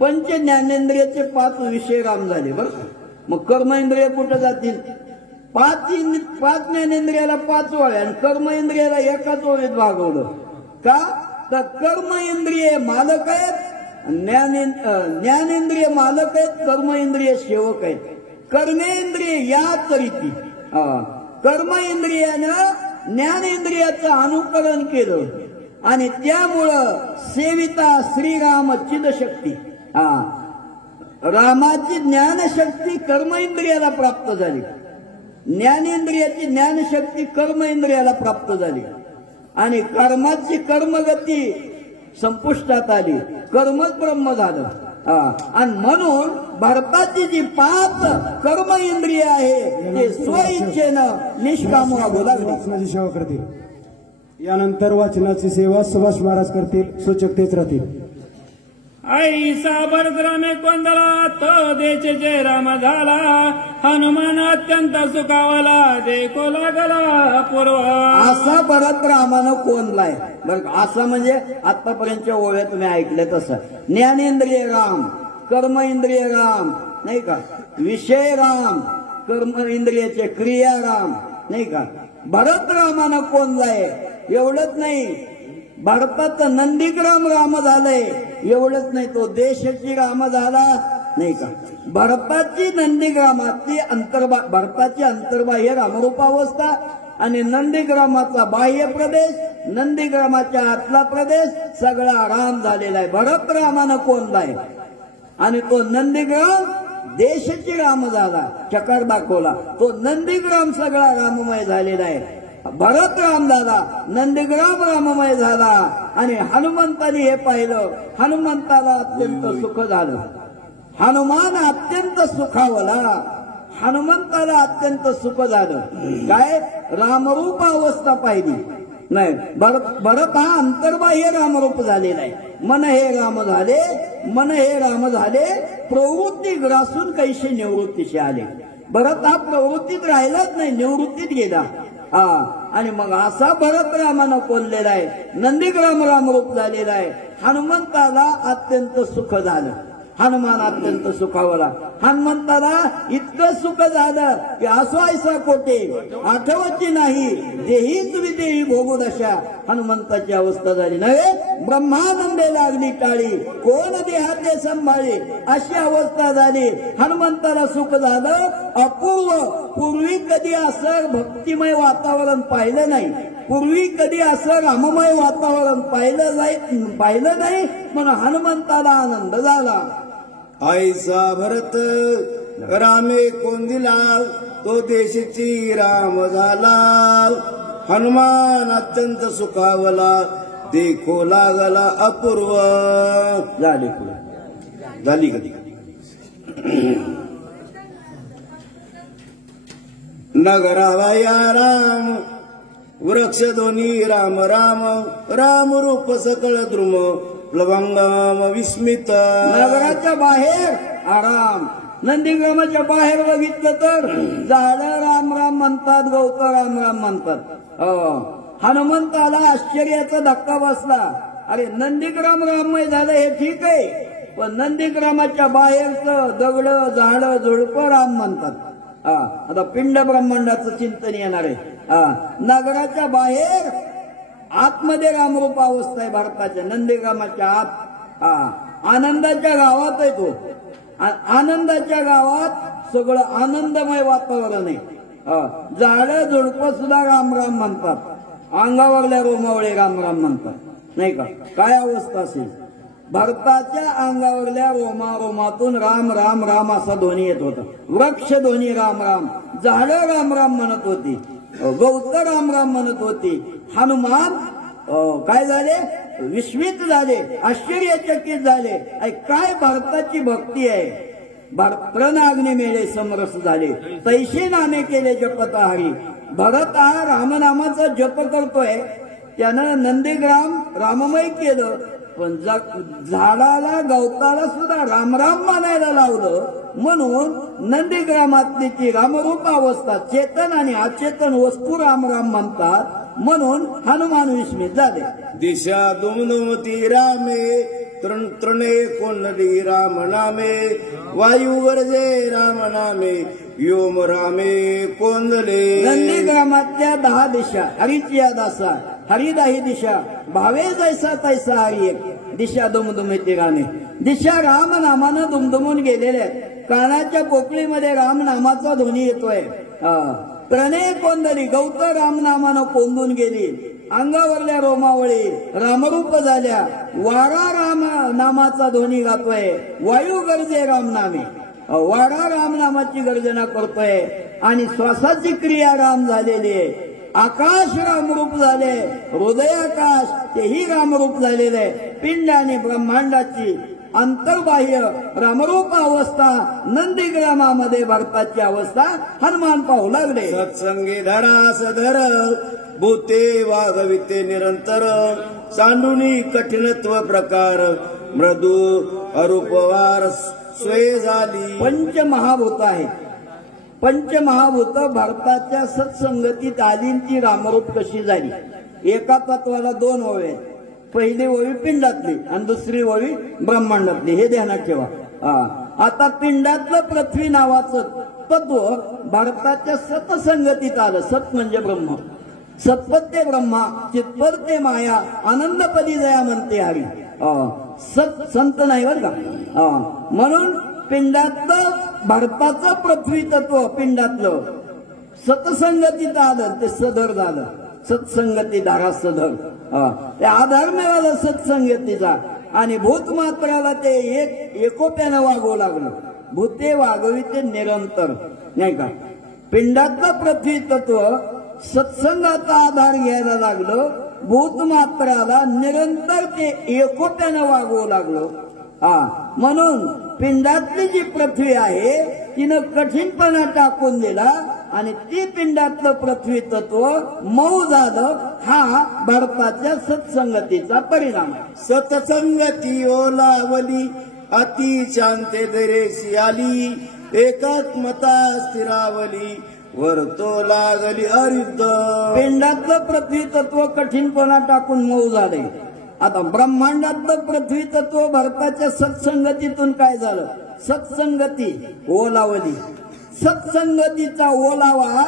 पंच ज्ञानेंद्रियाचे 5 विषय राम झाले बरं. मग कर्मेंद्रिय कुठं जातील? 5 ज्ञानेंद्रियाला 5 वळ्या आणि कर्म इंद्रियाला एकाच ओळीत भागवलं का. तर कर्म इंद्रिय मालक आहेत, ज्ञानेंद्रिय मालक आहेत, कर्म इंद्रिय सेवक आहेत. कर्मेंद्रिय याच रीती कर्म इंद्रियानं ज्ञानेंद्रियाचं अनुकरण केलं आणि त्यामुळं सेविता श्रीराम चिदशक्ती, रामाची ज्ञानशक्ती कर्म इंद्रियाला प्राप्त झाली, ज्ञानेंद्रियाची ज्ञानशक्ती कर्म इंद्रियाला प्राप्त झाली आणि कर्माची कर्मगती संपुष्टात आली, कर्मच ब्रह्म झालं. आणि म्हणून भारताची जी 5 कर्म इंद्रिय आहे ते स्वइच्छेनं निष्काम व्हावं लागली. सेवा करतील. यानंतर वाचनाची सेवा सुभाष महाराज करतील, सूचक तेच राहतील. ऐसा भरतरामे कोंदला तो देशचे राम झाला, हनुमान अत्यंत सुखावला देखो लागला पूर्व. असा भरत रामानं कोंदलाय बरं का. असा म्हणजे आतापर्यंतच्या ओव्या तुम्ही ऐकल्या तसं. ज्ञानेंद्रिय राम, कर्म इंद्रिय राम नाही का, विषय राम, कर्म इंद्रियाचे क्रिया राम नाही का. भरत रामानं कोंदलाय. एवढंच नाही, भारताचं नंदीग्राम राम झालंय. एवढंच नाही, तो देशाची राम झाला नाही का. भारताची नंदीग्रामातली भारताची अंतर्बाह्य रामरूपावस्था आणि नंदीग्रामाचा बाह्य प्रदेश, नंदीग्रामाच्या आतला प्रदेश सगळा राम झालेला आहे. भरत रामानं कोंदलाय आणि तो नंदीग्राम देशाची राम झाला, चकार दाखवला. तो नंदीग्राम सगळा राममय झालेला आहे. भरत राम झाला, नंदीग्राम राममय झाला आणि हनुमंतानी हे पाहिलं. हनुमंताला अत्यंत सुख झालं. हनुमान अत्यंत सुखावला, हनुमंताला अत्यंत सुख झालं. काय रामरूप अवस्था पाहिली नाही. भरत हा अंतर्बाह्य रामरूप झालेला आहे. मन हे राम झाले, मन हे राम झाले, प्रवृत्ती ग्रासून कैसे निवृत्तीशी आले. भरत हा प्रवृत्तीत राहिलाच नाही, निवृत्तीत गेला. आणि मग असा भरत रामानं कोल्लेला आहे. नंदीग्राम रामरूप झालेला आहे. हनुमंताला अत्यंत सुख झालं. हनुमान अत्यंत सुखावला. हनुमंताला इतकं सुख झालं की असवायसा कोटे आठवची नाही, देही तुम्ही देही भोगू दशा हनुमंताची अवस्था झाली. नव्हे ब्रह्मानंदे लागली टाळी, कोण देहाते संभाळे अशी अवस्था झाली. हनुमंताला सुख झालं अपूर्व. पूर्वी कधी असं भक्तिमय वातावरण पाहिलं नाही, पूर्वी कधी असं राममय वातावरण पाहिलं नाही, म्हणून हनुमंताला आनंद झाला. आईचा भरत रामे कोण दिला, तो देशीची राम झाला. हनुमान अत्यंत सुखावला, देखो लागला अपूर्व. झाली झाली कधी नगरावा या राम, वृक्ष दोन्ही राम राम. राम रूप सकळ द्रुम, प्लवंगम विस्मित. नगराच्या बाहेर आराम, नंदीग्रामाच्या बाहेर बघितलं तर झाडं राम राम म्हणतात, गवत राम राम म्हणतात. हनुमंताला आश्चर्याचा धक्का बसला. अरे नंदीग्राम राममय झालं हे ठीक आहे, पण नंदीग्रामाच्या बाहेरचं दगड झाडं झुडपं राम म्हणतात. आता पिंड ब्रह्मांडाचं चिंतन येणार आहे. नगराच्या बाहेर आतमध्ये रामरूप अवस्था आहे भारताच्या. नंदीग्रामाच्या आत आनंदाच्या गावात आहे तो. आनंदाच्या गावात सगळं आनंदमय वातावरण आहे. झाडं झुडपं सुद्धा राम राम म्हणतात, अंगावरल्या रोमावळे राम राम म्हणतात, नाही का? काय अवस्था असेल. भारताच्या अंगावरल्या रोमातून राम राम राम असा ध्वनी येत होता. वृक्ष ध्वनी राम राम, झाडं राम राम म्हणत होती, गवत राम राम म्हणत होती. हनुमान काय झाले? विस्मित झाले, आश्चर्यचकित झाले. काय भारताची भक्ती आहे. प्रणआग्नी मेळे समरस झाले, तैसे नामे केले जपताहारी. भरत हा रामनामाचा जप करतोय, त्यानं नंदीग्राम राममय केलं, पण झाडाला गवताला सुद्धा रामराम मानायला लावलं. म्हणून नंदीग्रामातली ती रामरूप अवस्था, चेतन आणि अचेतन वस्तू राम राम म्हणतात. म्हणून हनुमान विस्मित झाले. दिशा दुमदुमती रामे, तृणे कोंडली राम नामे. वायू गरजे राम नामे, व्योम रामे कोंदले. नंदीग्रामातल्या 10 दिशा हरीची या दासा, हरिदाही दिशा भावे जैसा तैसा हरी एक. दिशा दुमदुमती रामे, दिशा राम नामानं दुमदुमून गेलेल्या. कानाच्या पोकळीमध्ये राम नामाचा ध्वनी येतोय. प्रणय कोंदली, गवत रामनामानं कोंदून गेली. अंगावरल्या रोमावळी रामरूप झाल्या. वारा राम नामाचा ध्वनी गातोय. वायू गरजे राम नामे, वारा राम नामाची गर्जना करतोय. आणि श्वासाची क्रिया राम झालेली आहे. आकाश रामरूप झाले, हृदयाकाश तेही रामरूप झालेले आहे. पिंड आणि ब्रह्मांडाची अंतर्बाह्य रामरूप अवस्था नंदीग्रामामध्ये भारताची अवस्था हनुमान पाहू लागले. सत्संगी धरास धर, भूते वागविते निरंतर. सांडुनी कठिणत्व प्रकार, मृदू अरूपवार स्वय झाली. पंचमहाभूत आहे. पंचमहाभूत भारताच्या सत्संगतीत आली. ती रामरूप कशी झाली? एका तत्वाला 2 ओळी आहेत. पहिली ओळी पिंडातली आणि दुसरी ओळी ब्रह्मांडातली, हे ध्यानात ठेवा. आता पिंडातलं पृथ्वी नावाचं तत्व भारताच्या सतसंगतीत आलं. सत म्हणजे ब्रह्म, सत्पत्ते ब्रह्मा, चित्पत्ते माया, आनंदपदी जया म्हणते हरी. सत संत नाही बर का. म्हणून पिंडातलं भारताचं पृथ्वी तत्व पिंडातलं सतसंगतीत आलं, ते सदर झालं. सत्संगती धारा सदर, ते आधार मिळाला सत्संगतीचा. आणि भूतमात्राला ते एकोप्यानं वागवू लागलं. भूते वागविते निरंतर, नाही का? पिंडातलं पृथ्वी तत्व सत्संगाचा आधार घ्यायला लागलं. भूतमात्राला निरंतर ते एकोप्यानं वागवू लागलं. म्हणून पिंडातली जी पृथ्वी आहे तिनं कठीणपणा टाकून दिला आणि ती पिंडातलं पृथ्वी तत्व मऊ झालं. हा भारताच्या सत्संगतीचा परिणाम आहे. सत्संगती ओलावली, अति शांते दरेसी आली. एकात्मता स्थिरावली, वरतो लागली अरुद्ध. पिंडातलं पृथ्वी तत्व कठीणपणा टाकून मऊ झाले. आता ब्रह्मांडातलं पृथ्वी तत्व भरताच्या सत्संगतीतून काय झालं? सत्संगती ओलावली. सत्संगतीचा ओलावा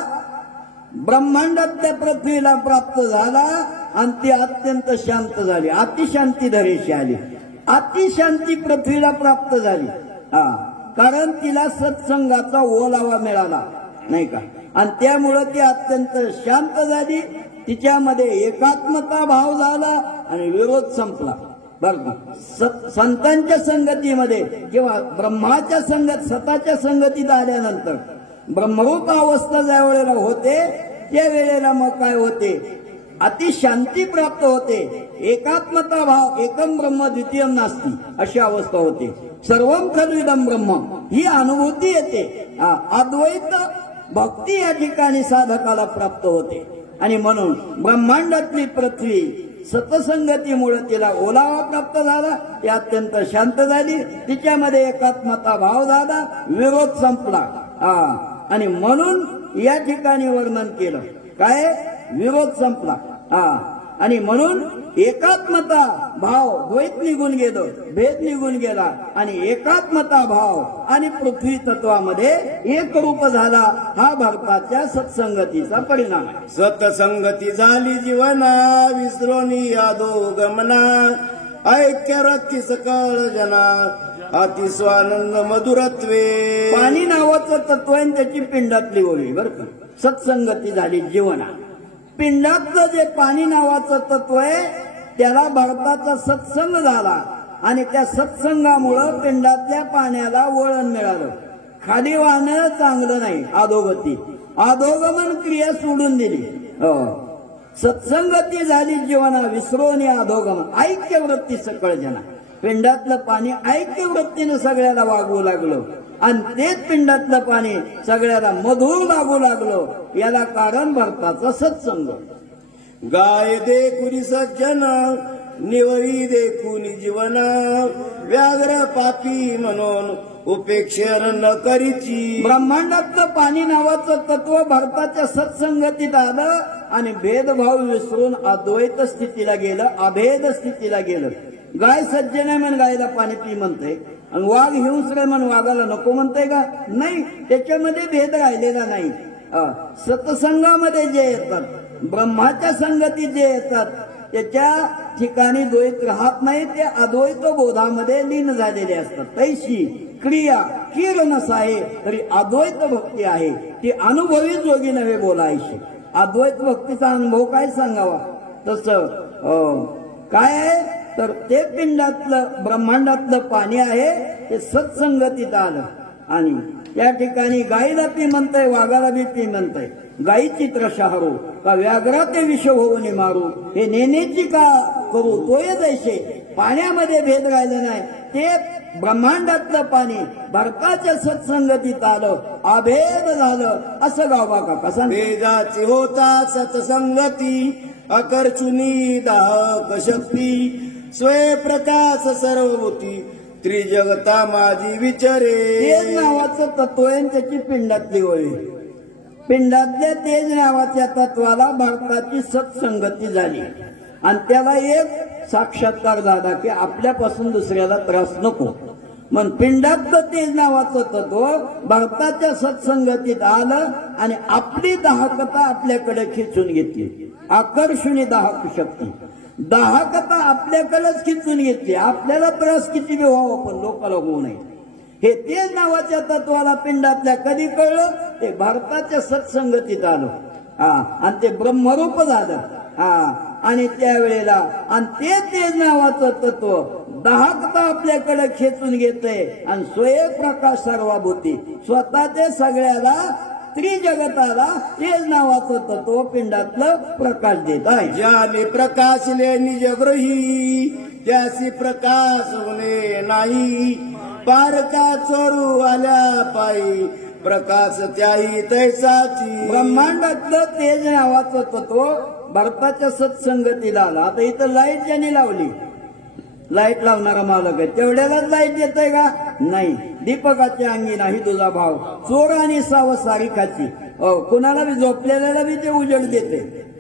ब्रह्मांडातल्या पृथ्वीला प्राप्त झाला आणि ती अत्यंत शांत झाली. अतिशांती धरेशी आली. अतिशांती पृथ्वीला प्राप्त झाली. कारण तिला सत्संगाचा ओलावा मिळाला नाही का, आणि त्यामुळं ती अत्यंत शांत झाली. तिच्यामध्ये एकात्मता भाव झाला आणि विरोध संपला. बरं का, संतांच्या संगतीमध्ये किंवा ब्रह्माच्या संगत स्वतःच्या संगतीत आल्यानंतर ब्रह्मरूप अवस्था ज्या वेळेला होते त्या वेळेला मग काय होते? अतिशांती प्राप्त होते. एकात्मता भाव, एकम ब्रह्म द्वितीयम नास्ती अशी अवस्था होते. सर्वम खलविदम ब्रह्म ही अनुभूती येते. अद्वैत भक्ती या ठिकाणी साधकाला प्राप्त होते. आणि म्हणून ब्रह्मांडातली पृथ्वी सतसंगतीमुळे तिला ओलावा प्राप्त झाला. ती अत्यंत शांत झाली. तिच्यामध्ये एकात्मता भाव झाला, विरोध संपला. आणि म्हणून या ठिकाणी वर्णन केलं काय? विरोध संपला. आणि म्हणून एकात्मता भाव द्वैत निघून गेलो, भेद निघून गेला आणि एकात्मता भाव आणि पृथ्वी तत्वामध्ये एक रूप झाला. हा भरताच्या सत्संगतीचा परिणाम आहे. सत्संगती झाली जीवना, विसरोनी यादो गमना, ऐक्य रत्ती सकळ जना, अति स्वानंद मधुरत्वे. पाणी नावाचं तत्व आहे त्याची पिंडातली ओळी. बरं का, सत्संगती झाली जीवना. पिंडातलं जे पाणी नावाचं तत्व आहे त्याला भरताचा सत्संग झाला आणि त्या सत्संगामुळं पिंडातल्या पाण्याला वळण मिळालं. खाली वाहणं चांगलं नाही, अधोगती, अधोगमन क्रिया सोडून दिली. सत्संगती झाली जीवना, विसरोनी अधोगमन, ऐक्य वृत्ती सकळ जना. पिंडातलं पाणी ऐक्य वृत्तीनं सगळ्याला वागवू लागलं आणि तेच पिंडातलं पाणी सगळ्याला मधुर लागू लागलं. याला कारण भरताचा सत्संग. गाय देखुनी सज्जन, निवळी देखुनी जीवन, व्याघ्र पापी म्हणून उपेक्षण न करीची. ब्रह्मांडातलं पाणी नावाचं तत्व भरताच्या सत्संगतीत आलं आणि भेदभाव विसरून अद्वैत स्थितीला गेलं, अभेद स्थितीला गेलं. गाय सज्जन आहे म्हणून गायला पाणी पी म्हणते आणि वाघ हिंस्र म्हणून वाघाला नको म्हणते का? नाही, त्याच्यामध्ये भेद राहिलेला नाही. सत्संगामध्ये जे येतात, ब्रह्माच्या संगतीत जे येतात त्याच्या ठिकाणी द्वैत राहत नाही, ते अद्वैत बोधामध्ये लीन झालेले असतात. तैशी क्रिया किरणस आहे तरी अद्वैत भक्ती आहे, ती अनुभवी जोगी नव्हे बोलायची. अद्वैत भक्तीचा अनुभव काय सांगावा? तसं काय आहे तर ते पिंडातलं ब्रह्मांडातलं पाणी आहे ते सत्संगतीत आलं आणि त्या ठिकाणी गाईला पी म्हणताय, वाघाला बी पी म्हणताय. गाईची त्रशाहरू का व्याघ्रा ते विष होऊन मारू, हे नेनेची का करू तोय जैसे. पाण्यामध्ये भेद राहिले नाही, ते ब्रह्मांडातलं पाणी भरताच्या सत्संगतीत आलं, अभेद झालं असं गावा का कसा. वेदाची होता सत्संगती, अकर्चुनी दाहक शक्ती, स्वयंप्रकाश सर्वभूती, त्रिजगता माझी विचारे. तेज नावाचं तत्व आहे त्याची पिंडातली ओळी. पिंडातल्या तेज नावाच्या तत्वाला भरताची सत्संगती झाली आणि त्याला एक साक्षात्कार झाला की आपल्यापासून दुसऱ्याला त्रास नको. मग पिंडातलं तेज नावाचं तत्व भरताच्या सत्संगतीत आलं आणि आपली दाहकता आपल्याकडे खिचून घेतली. आकर्षणी दाहक शक्ती, दाहकता आपल्याकडेच खिचून घेतली. आपल्याला त्रास किती बी व्हावं पण लोकांना होऊ नये. हे तेज नावाच्या तत्वाला पिंडातल्या कधी कळलं? ते भारताच्या सत्संगतीत आलं आणि ते ब्रह्मरूप झालं. आणि त्यावेळेला आणि ते तेज नावाचं तत्व दाहकता आपल्याकडे खेचून घेतंय आणि स्वयंप्रकाश सर्वभूती, स्वतः ते सगळ्याला त्रिजगताला तेज नावाचं तत्व पिंडातलं प्रकाश देत आहे. ज्याने प्रकाशले निजग्रही, त्यासी प्रकाश होणे नाही, पारका चोरू आल्या पायी, प्रकाश त्याही तैसाची. ब्रह्मांडातलं तेज नावाचं तत्व भरताच्या सत्संगतीला आलं. आता इथं लाईट ज्यांनी लावली, लाईट लावणारा मालक आहे, तेवढ्यालाच लाईट येतंय का? नाही. दीपकाच्या अंगी नाही तुझा भाव, चोर आणि साव सारिकाची. कुणाला बी झोपलेल्याला बी ते उजेड देते.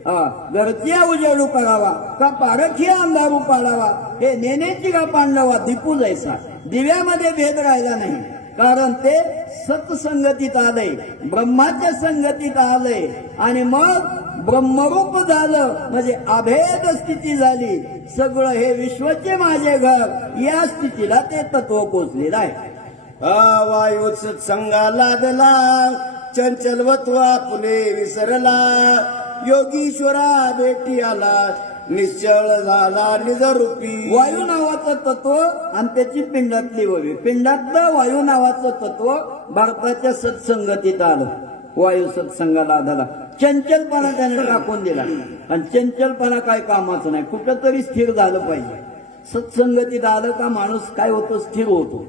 घरच्या उजेडू करावा का पारखी अंधारू पाडावा हे नेनेची का पांडवा दीपू जायचा दिव्यामध्ये भेद राहिला नाही कारण ते सत्संगतीत आलंय ब्रह्माच्या संगतीत आलंय आणि मग ब्रह्मरूप झालं म्हणजे अभेद स्थिती झाली सगळं हे विश्वचे माझे घर या स्थितीला ते तत्व पोचलेलं आहे वायू सत्संगा लादला चंचलवत्वा पुणे विसरला योगीश्वरा भेटी आला निश्चळ झाला निजरूपी वायू नावाचं तत्व आणि त्याची पिंडातली ववी पिंडातलं वायू नावाचं तत्व भारताच्या सत्संगतीत आलं वायू सत्संगाला आधाला चंचलपणा त्याने टाकून दिला आणि चंचलपणा काय कामाचं नाही कुठंतरी स्थिर झालं पाहिजे सत्संगतीत आलं का माणूस काय होतो स्थिर होतो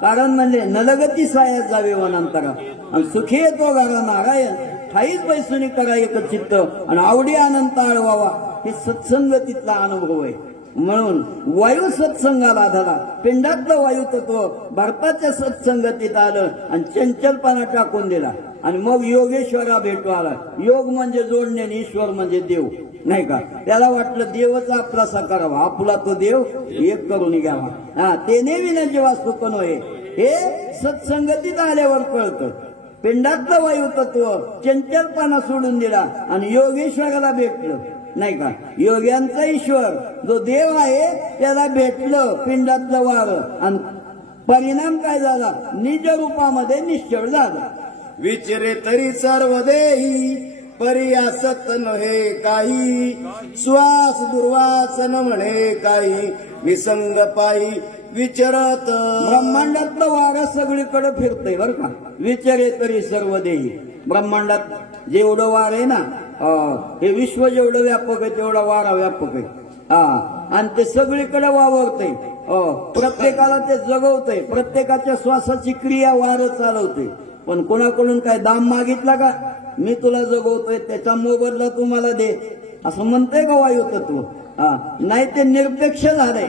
कारण म्हणजे नलगती सायात जावे वनांतरा आणि सुखी येतो घरा नारायण ठाईच बैसुनी करा एक चित्त आणि आवडी आनंद आळवावा हे सत्संगतीतला अनुभव आहे म्हणून वायू सत्संगाला झाला पिंडातलं वायू तत्व भारताच्या सत्संगतीत आलं आणि चंचलपणा टाकून दिला आणि मग योगेश्वरा भेटू आला योग म्हणजे जोडणे आणि ईश्वर म्हणजे देव नाही का त्याला वाटलं देवच आपलासा करावा आपला तो देव एक करून घ्यावा तेने विनाची वास्तू पण होय हे सत्संगतीत आल्यावर कळतं पिंडातलं वायू तत्व चंचलपणा सोडून दिला आणि योगेश्वराला भेटलं नाही का योग्यांचा ईश्वर जो देव आहे त्याला भेटलं पिंडातलं वारं आणि परिणाम काय झाला निज रूपामध्ये निश्चळ झाला विचारे तरी सर्व देही परियासत नव्हे काही श्वास दुर्वासन म्हणे काही विसंग पायी विचारत ब्रह्मांडातलं वारं सगळीकडे फिरतंय बरं का विचारे तरी सर्व देही ब्रह्मांडात जेवढं वार आहे ना हे विश्व जेवढं व्यापक आहे तेवढा वारा व्यापक आहे आणि ते सगळीकडे वावरतंय प्रत्येकाला ते जगवतंय प्रत्येकाच्या श्वासाची क्रिया वार चालवते पण कोणाकडून काय दाम मागितला का मी तुला जगवतोय त्याचा मोबदला तुम्हाला दे असं म्हणतंय का वायू तत्व नाही ते निरपेक्ष झालंय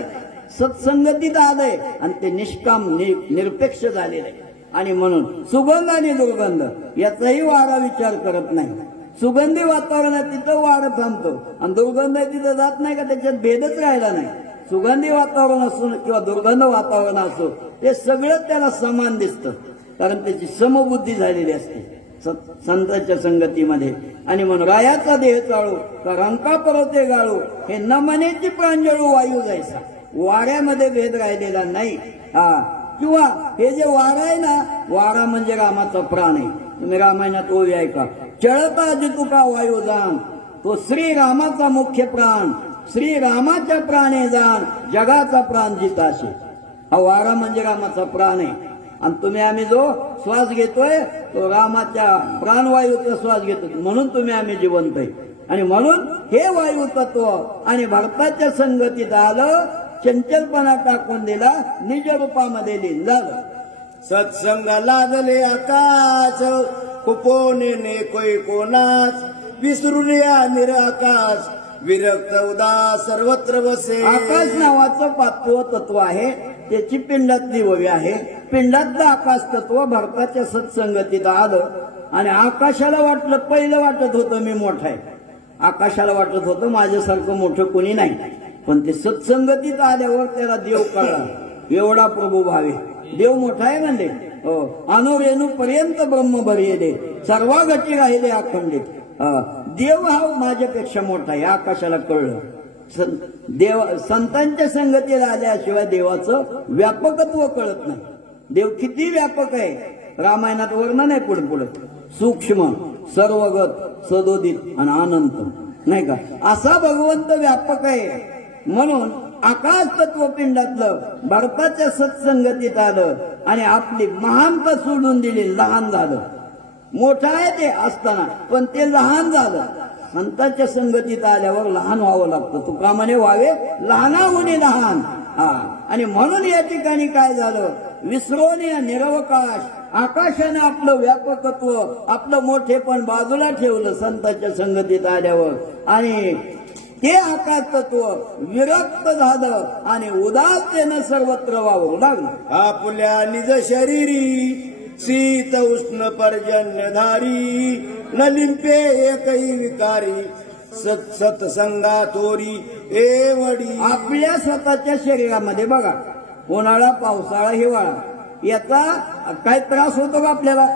सत्संगतीत आलंय आणि ते निष्काम निरपेक्ष झालेलं आहे आणि म्हणून सुगंध आणि दुर्गंध याचाही वारा विचार करत नाही सुगंधी वातावरणात तिथं वारं थांबतो आणि दुर्गंध तिथं जात नाही का त्याच्यात भेदच राहिला नाही सुगंधी वातावरण असो किंवा दुर्गंध वातावरण असो ते सगळं त्याला समान दिसतं कारण त्याची समबुद्धी झालेली असते संतांच्या संगतीमध्ये आणि म्हणून रायाचा देह चाळू का रंका पर्वते गाळू हे न मनेची प्रांजळू वायू जायचा वाऱ्यामध्ये भेद राहिलेला नाही किंवा हे जे वारा आहे ना वारा म्हणजे रामाचा प्राण आहे तुम्ही रामायणात ओवी ऐका चळता जितुका वायू जाण तो श्रीरामाचा मुख्य प्राण श्रीरामाच्या प्राणे जाण जगाचा प्राण जिताशे हा वारा म्हणजे रामाचा प्राण आहे आणि तुम्ही आम्ही जो श्वास घेतोय तो रामाच्या प्राणवायूचा श्वास घेतो म्हणून तुम्ही आम्ही जिवंत आहे आणि म्हणून हे वायू तत्व आणि भारताच्या संगतीत आलं चंचलपणा टाकून दिला निज रूपामध्ये लीन झालं सत्संग लादले आकाश कुपोने कोई कोणास विसरून या निराकाश विरक्त उदास सर्वत्र बसे आकाश नावाचं पाचवं तत्व आहे त्याची पिंडातली ववी आहे पिंडातलं आकाश तत्व भारताच्या सत्संगतीत आलं आणि आकाशाला वाटलं पहिलं वाटत होतं मी मोठा आहे आकाशाला वाटत होतं माझ्यासारखं मोठं कोणी नाही पण ते सत्संगतीत आल्यावर त्याला देव कळला एवढा प्रभू भावे देव मोठा आहे म्हणजे अनुरेणू पर्यंत ब्रह्म भरिले सर्वा गटी राहिले अखंडित देव हा माझ्यापेक्षा मोठा आहे आकाशाला कळलं देव संतांच्या संगतीला आल्याशिवाय देवाचं व्यापकत्व कळत नाही देव किती व्यापक आहे रामायणात वर्णन आहे पुढे पुढे सूक्ष्म सर्वगत सदोदित आणि अनंत नाही का असा भगवंत व्यापक आहे म्हणून आकाश तत्व पिंडातलं भारताच्या सत्संगतीत आलं आणि आपली महानता सोडून दिली लहान झालं मोठं आहे ते असताना पण ते लहान झालं संतांच्या संगतीत आल्यावर लहान व्हावं लागतं तुकामाने व्हावे लहानाहुनी लहान आणि म्हणून या ठिकाणी काय झालं विसरून या निरवकाश आकाशाने आपलं व्यापकत्व आपलं मोठेपण बाजूला ठेवलं संतांच्या संगतीत आल्यावर आणि ते आकाश तत्व विरक्त झालं आणि उदासीन सर्वत्र वावरू लागलं आपल्या निज शरीरी शीत उष्ण पर्जन्यधारी न लिंपे एकही विकारी सत्संगा तोरी एवढी. आपल्या स्वतःच्या शरीरामध्ये बघा, उन्हाळा, पावसाळा, हिवाळा याचा काय त्रास होतो का आपल्याला?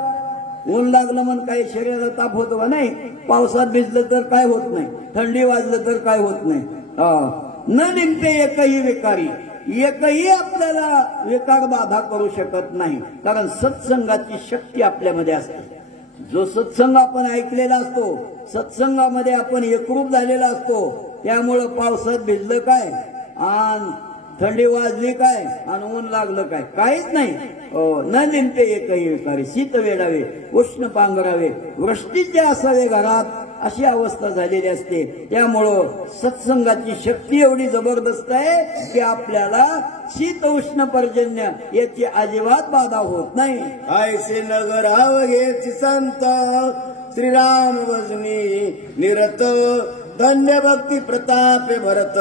ऊन लागलं म्हणून काही शरीराला ताप होतो का? नाही. पावसात भिजलं तर काय होत नाही, थंडी वाजलं तर काय होत नाही. न निमते एकही विकारी, एकही आपल्याला विकार बाधा करू शकत नाही, कारण सत्संगाची शक्ती आपल्यामध्ये असते. जो सत्संग आपण ऐकलेला असतो, सत्संगामध्ये आपण एकरूप झालेला असतो, त्यामुळं पावसात भिजलं काय आणि थंडी वाजली काय आणि ऊन लागलं काय, काहीच नाही. न निमते एकही विकारी, शीत वेडावे, उष्ण पांघरावे, वृष्टीचे असावे घरात, अशी अवस्था झालेली असते. त्यामुळं सत्संगाची शक्ती एवढी जबरदस्त आहे की आपल्याला शीत उष्ण पर्जन्य याची अजिबात बाधा होत नाही. ऐसे नगर अवघेची संत श्रीराम भजनी निरत, धन्य भक्ती प्रतापे भरत,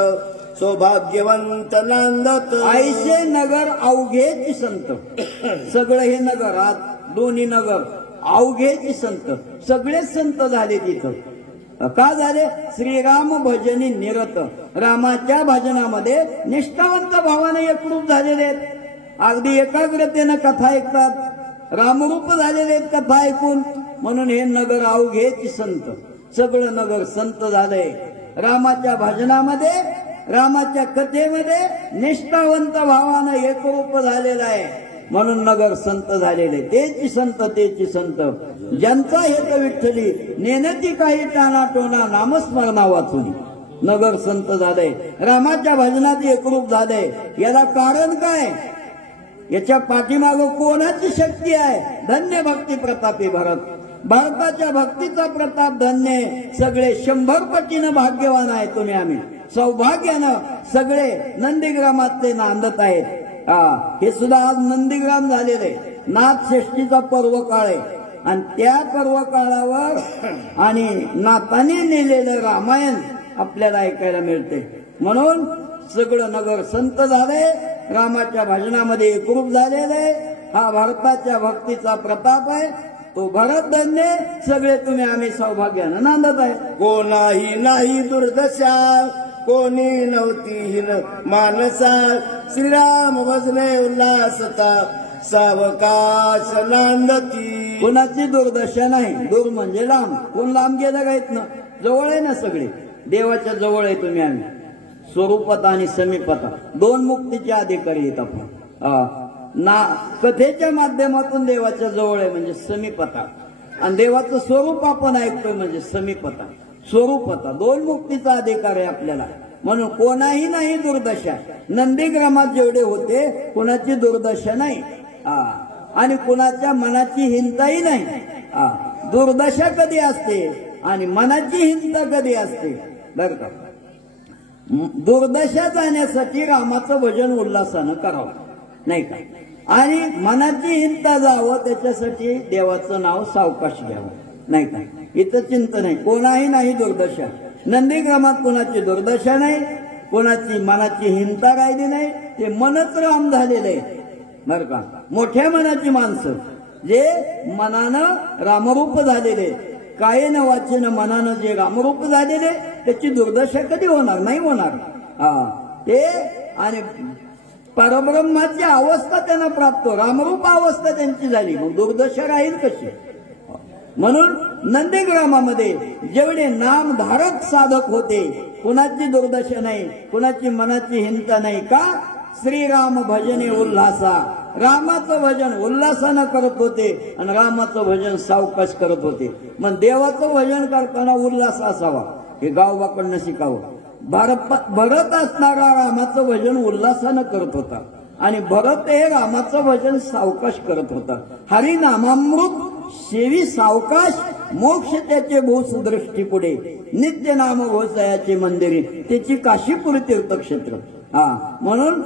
सौभाग्यवंत नांदत. ऐसे नगर अवघेची संत, सगळं हे नगरात दोन्ही नगर अवघेची संत, सगळे संत झाले तिथं. का झाले? श्रीराम भजनी निरत, रामाच्या भजनामध्ये निष्ठावंत भावाने एकरूप झालेले आहेत. अगदी एकाग्रतेनं कथा ऐकतात, रामरूप झालेले आहेत कथा ऐकून. म्हणून हे नगर अवघेची संत, सगळं नगर संत झालंय. रामाच्या भजनामध्ये, रामाच्या कथेमध्ये निष्ठावंत भावानं एकरूप झालेलं आहे, म्हणून नगर संत झालेले. तेची संत, तेची संत, ज्यांचा हेत विठ्ठली, नेनती काही टाणा टोना, नामस्मरणा वाचून नगर संत झालंय. रामाच्या भजनात एकरूप झालंय. याला कारण काय? याच्या पाठीमागं कोणाची शक्ती आहे? धन्य भक्ती प्रतापी भरत, भारताच्या भक्तीचा प्रताप धन्य. सगळे 100 पटीनं भाग्यवान आहे तुम्ही. आम्ही सौभाग्यानं सगळे नंदीग्रामातले नांदत आहेत. हे सुद्धा आज नंदीग्राम झालेले नाथ षष्टीचा पर्व काळ आहे, आणि त्या पर्व काळावर आणि नाथाने लिहिलेलं रामायण आपल्याला ऐकायला मिळते. म्हणून सगळं नगर संत झालंय, रामाच्या भजनामध्ये एकरूप झालेलं आहे. हा भारताच्या भक्तीचा प्रताप आहे, तो भरत धन्य. सगळे तुम्ही आम्ही सौभाग्यानं नांदत आहे. कोणाही नाही दुर्दशा, कोणी नव्हती हिन मानसा, श्रीराम भजने उल्हासता, सावकाश नांदती. कोणाची दुर्दशा नाही. दूर म्हणजे लांब. कोण लांब गेलं का इथनं? जवळ आहे ना, सगळे देवाच्या जवळ आहे तुम्ही आम्ही. स्वरूपात आणि समीपता दोन मुक्तीचे अधिकारी आहेत आपण. कथेच्या माध्यमातून देवाच्या जवळ आहे म्हणजे समीपता, आणि देवाचं स्वरूप आपण ऐकतोय म्हणजे समीपता. स्वरूपता दोन मुक्तीचा अधिकार आहे आपल्याला. म्हणून कोणाही नाही दुर्दशा. नंदीग्रामात जेवढे होते कोणाची दुर्दशा नाही, आणि कोणाच्या मनाची हिंताही नाही. दुर्दशा कधी असते आणि मनाची हिंता कधी असते बरं का? दुर्दशा जाण्यासाठी रामाचं भजन उल्हासानं करावं, नाही का? आणि मनाची हिंता जावं त्याच्यासाठी देवाचं नाव सावकाश घ्यावं, नाही का? इथं चिंता नाही. कोणाही नाही दुर्दशा. नंदीग्रामात कोणाची दुर्दशा नाही, कोणाची मनाची हिंता राहिली नाही. ते मनच राम झालेलं आहे बरं का? मोठ्या मनाची माणसं जे मनानं रामरूप झालेले, कायेनं वाचेनं मनानं जे रामरूप झालेले, त्याची दुर्दशा कधी होणार नाही, होणार. ते आणि परब्रह्माची अवस्था त्यांना प्राप्त, रामरूप अवस्था त्यांची झाली, मग दुर्दशा राहील कशी? म्हणून नंदीग्रामामध्ये जेवढे नामधारक साधक होते कुणाची दुर्दशा नाही, कुणाची मनाची हिंता नाही. का? श्रीराम भजने उल्हासा, रामाचं भजन उल्हासानं करत होते आणि रामाचं भजन सावकाश करत होते. मग देवाचं भजन करताना उल्हास असावा हे गावबाकडनं शिकावं. भरत असणारा रामाचं भजन उल्हासानं करत होता, आणि भरत हे रामाचं भजन सावकाश करत होता. हरिनामामृत सेवी सावकाश, मोक्ष त्याचे भूस दृष्टी पुढे, नित्य नाम घोषयाचे मंदिरे, त्याची काशीपुरी तीर्थक्षेत्र. म्हणून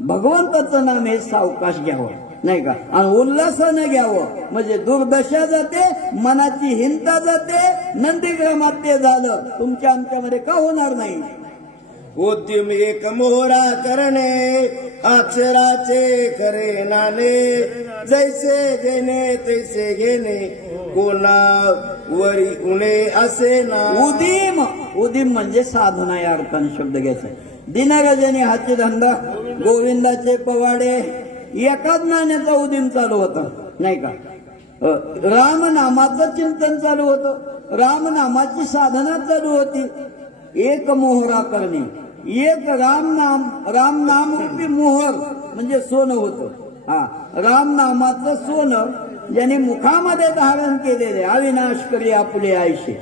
भगवंताचं नाम हे सावकाश घ्यावं, नाही का? आणि उल्हासानं घ्यावं म्हणजे दुर्दशा जाते, मनाची हिंता जाते. नंदीग्रामात ते झालं, तुमच्या आमच्यामध्ये का होणार नाही? उद्यम एक मोहरा करणे अक्षराचे खरे नाणे जैसे देणे तैसे घेणे कोणावरी उणे असे ना. उदीम म्हणजे साधना या अर्थाने शब्द घ्यायचा. दिनगजनी हाती धंदा गोविंदाचे पवाडे एकाच नाण्याचा उदीम चालू होता नाही का. रामनामाचं चिंतन चालू होतं, रामनामाची साधना चालू होती. एक मोहरा करणे, एक रामनाम रूपी मोहर म्हणजे सोनं होतं. रामनामाचं सोनं ज्याने मुखामध्ये धारण केलेले अविनाश करी आपले आयुष्य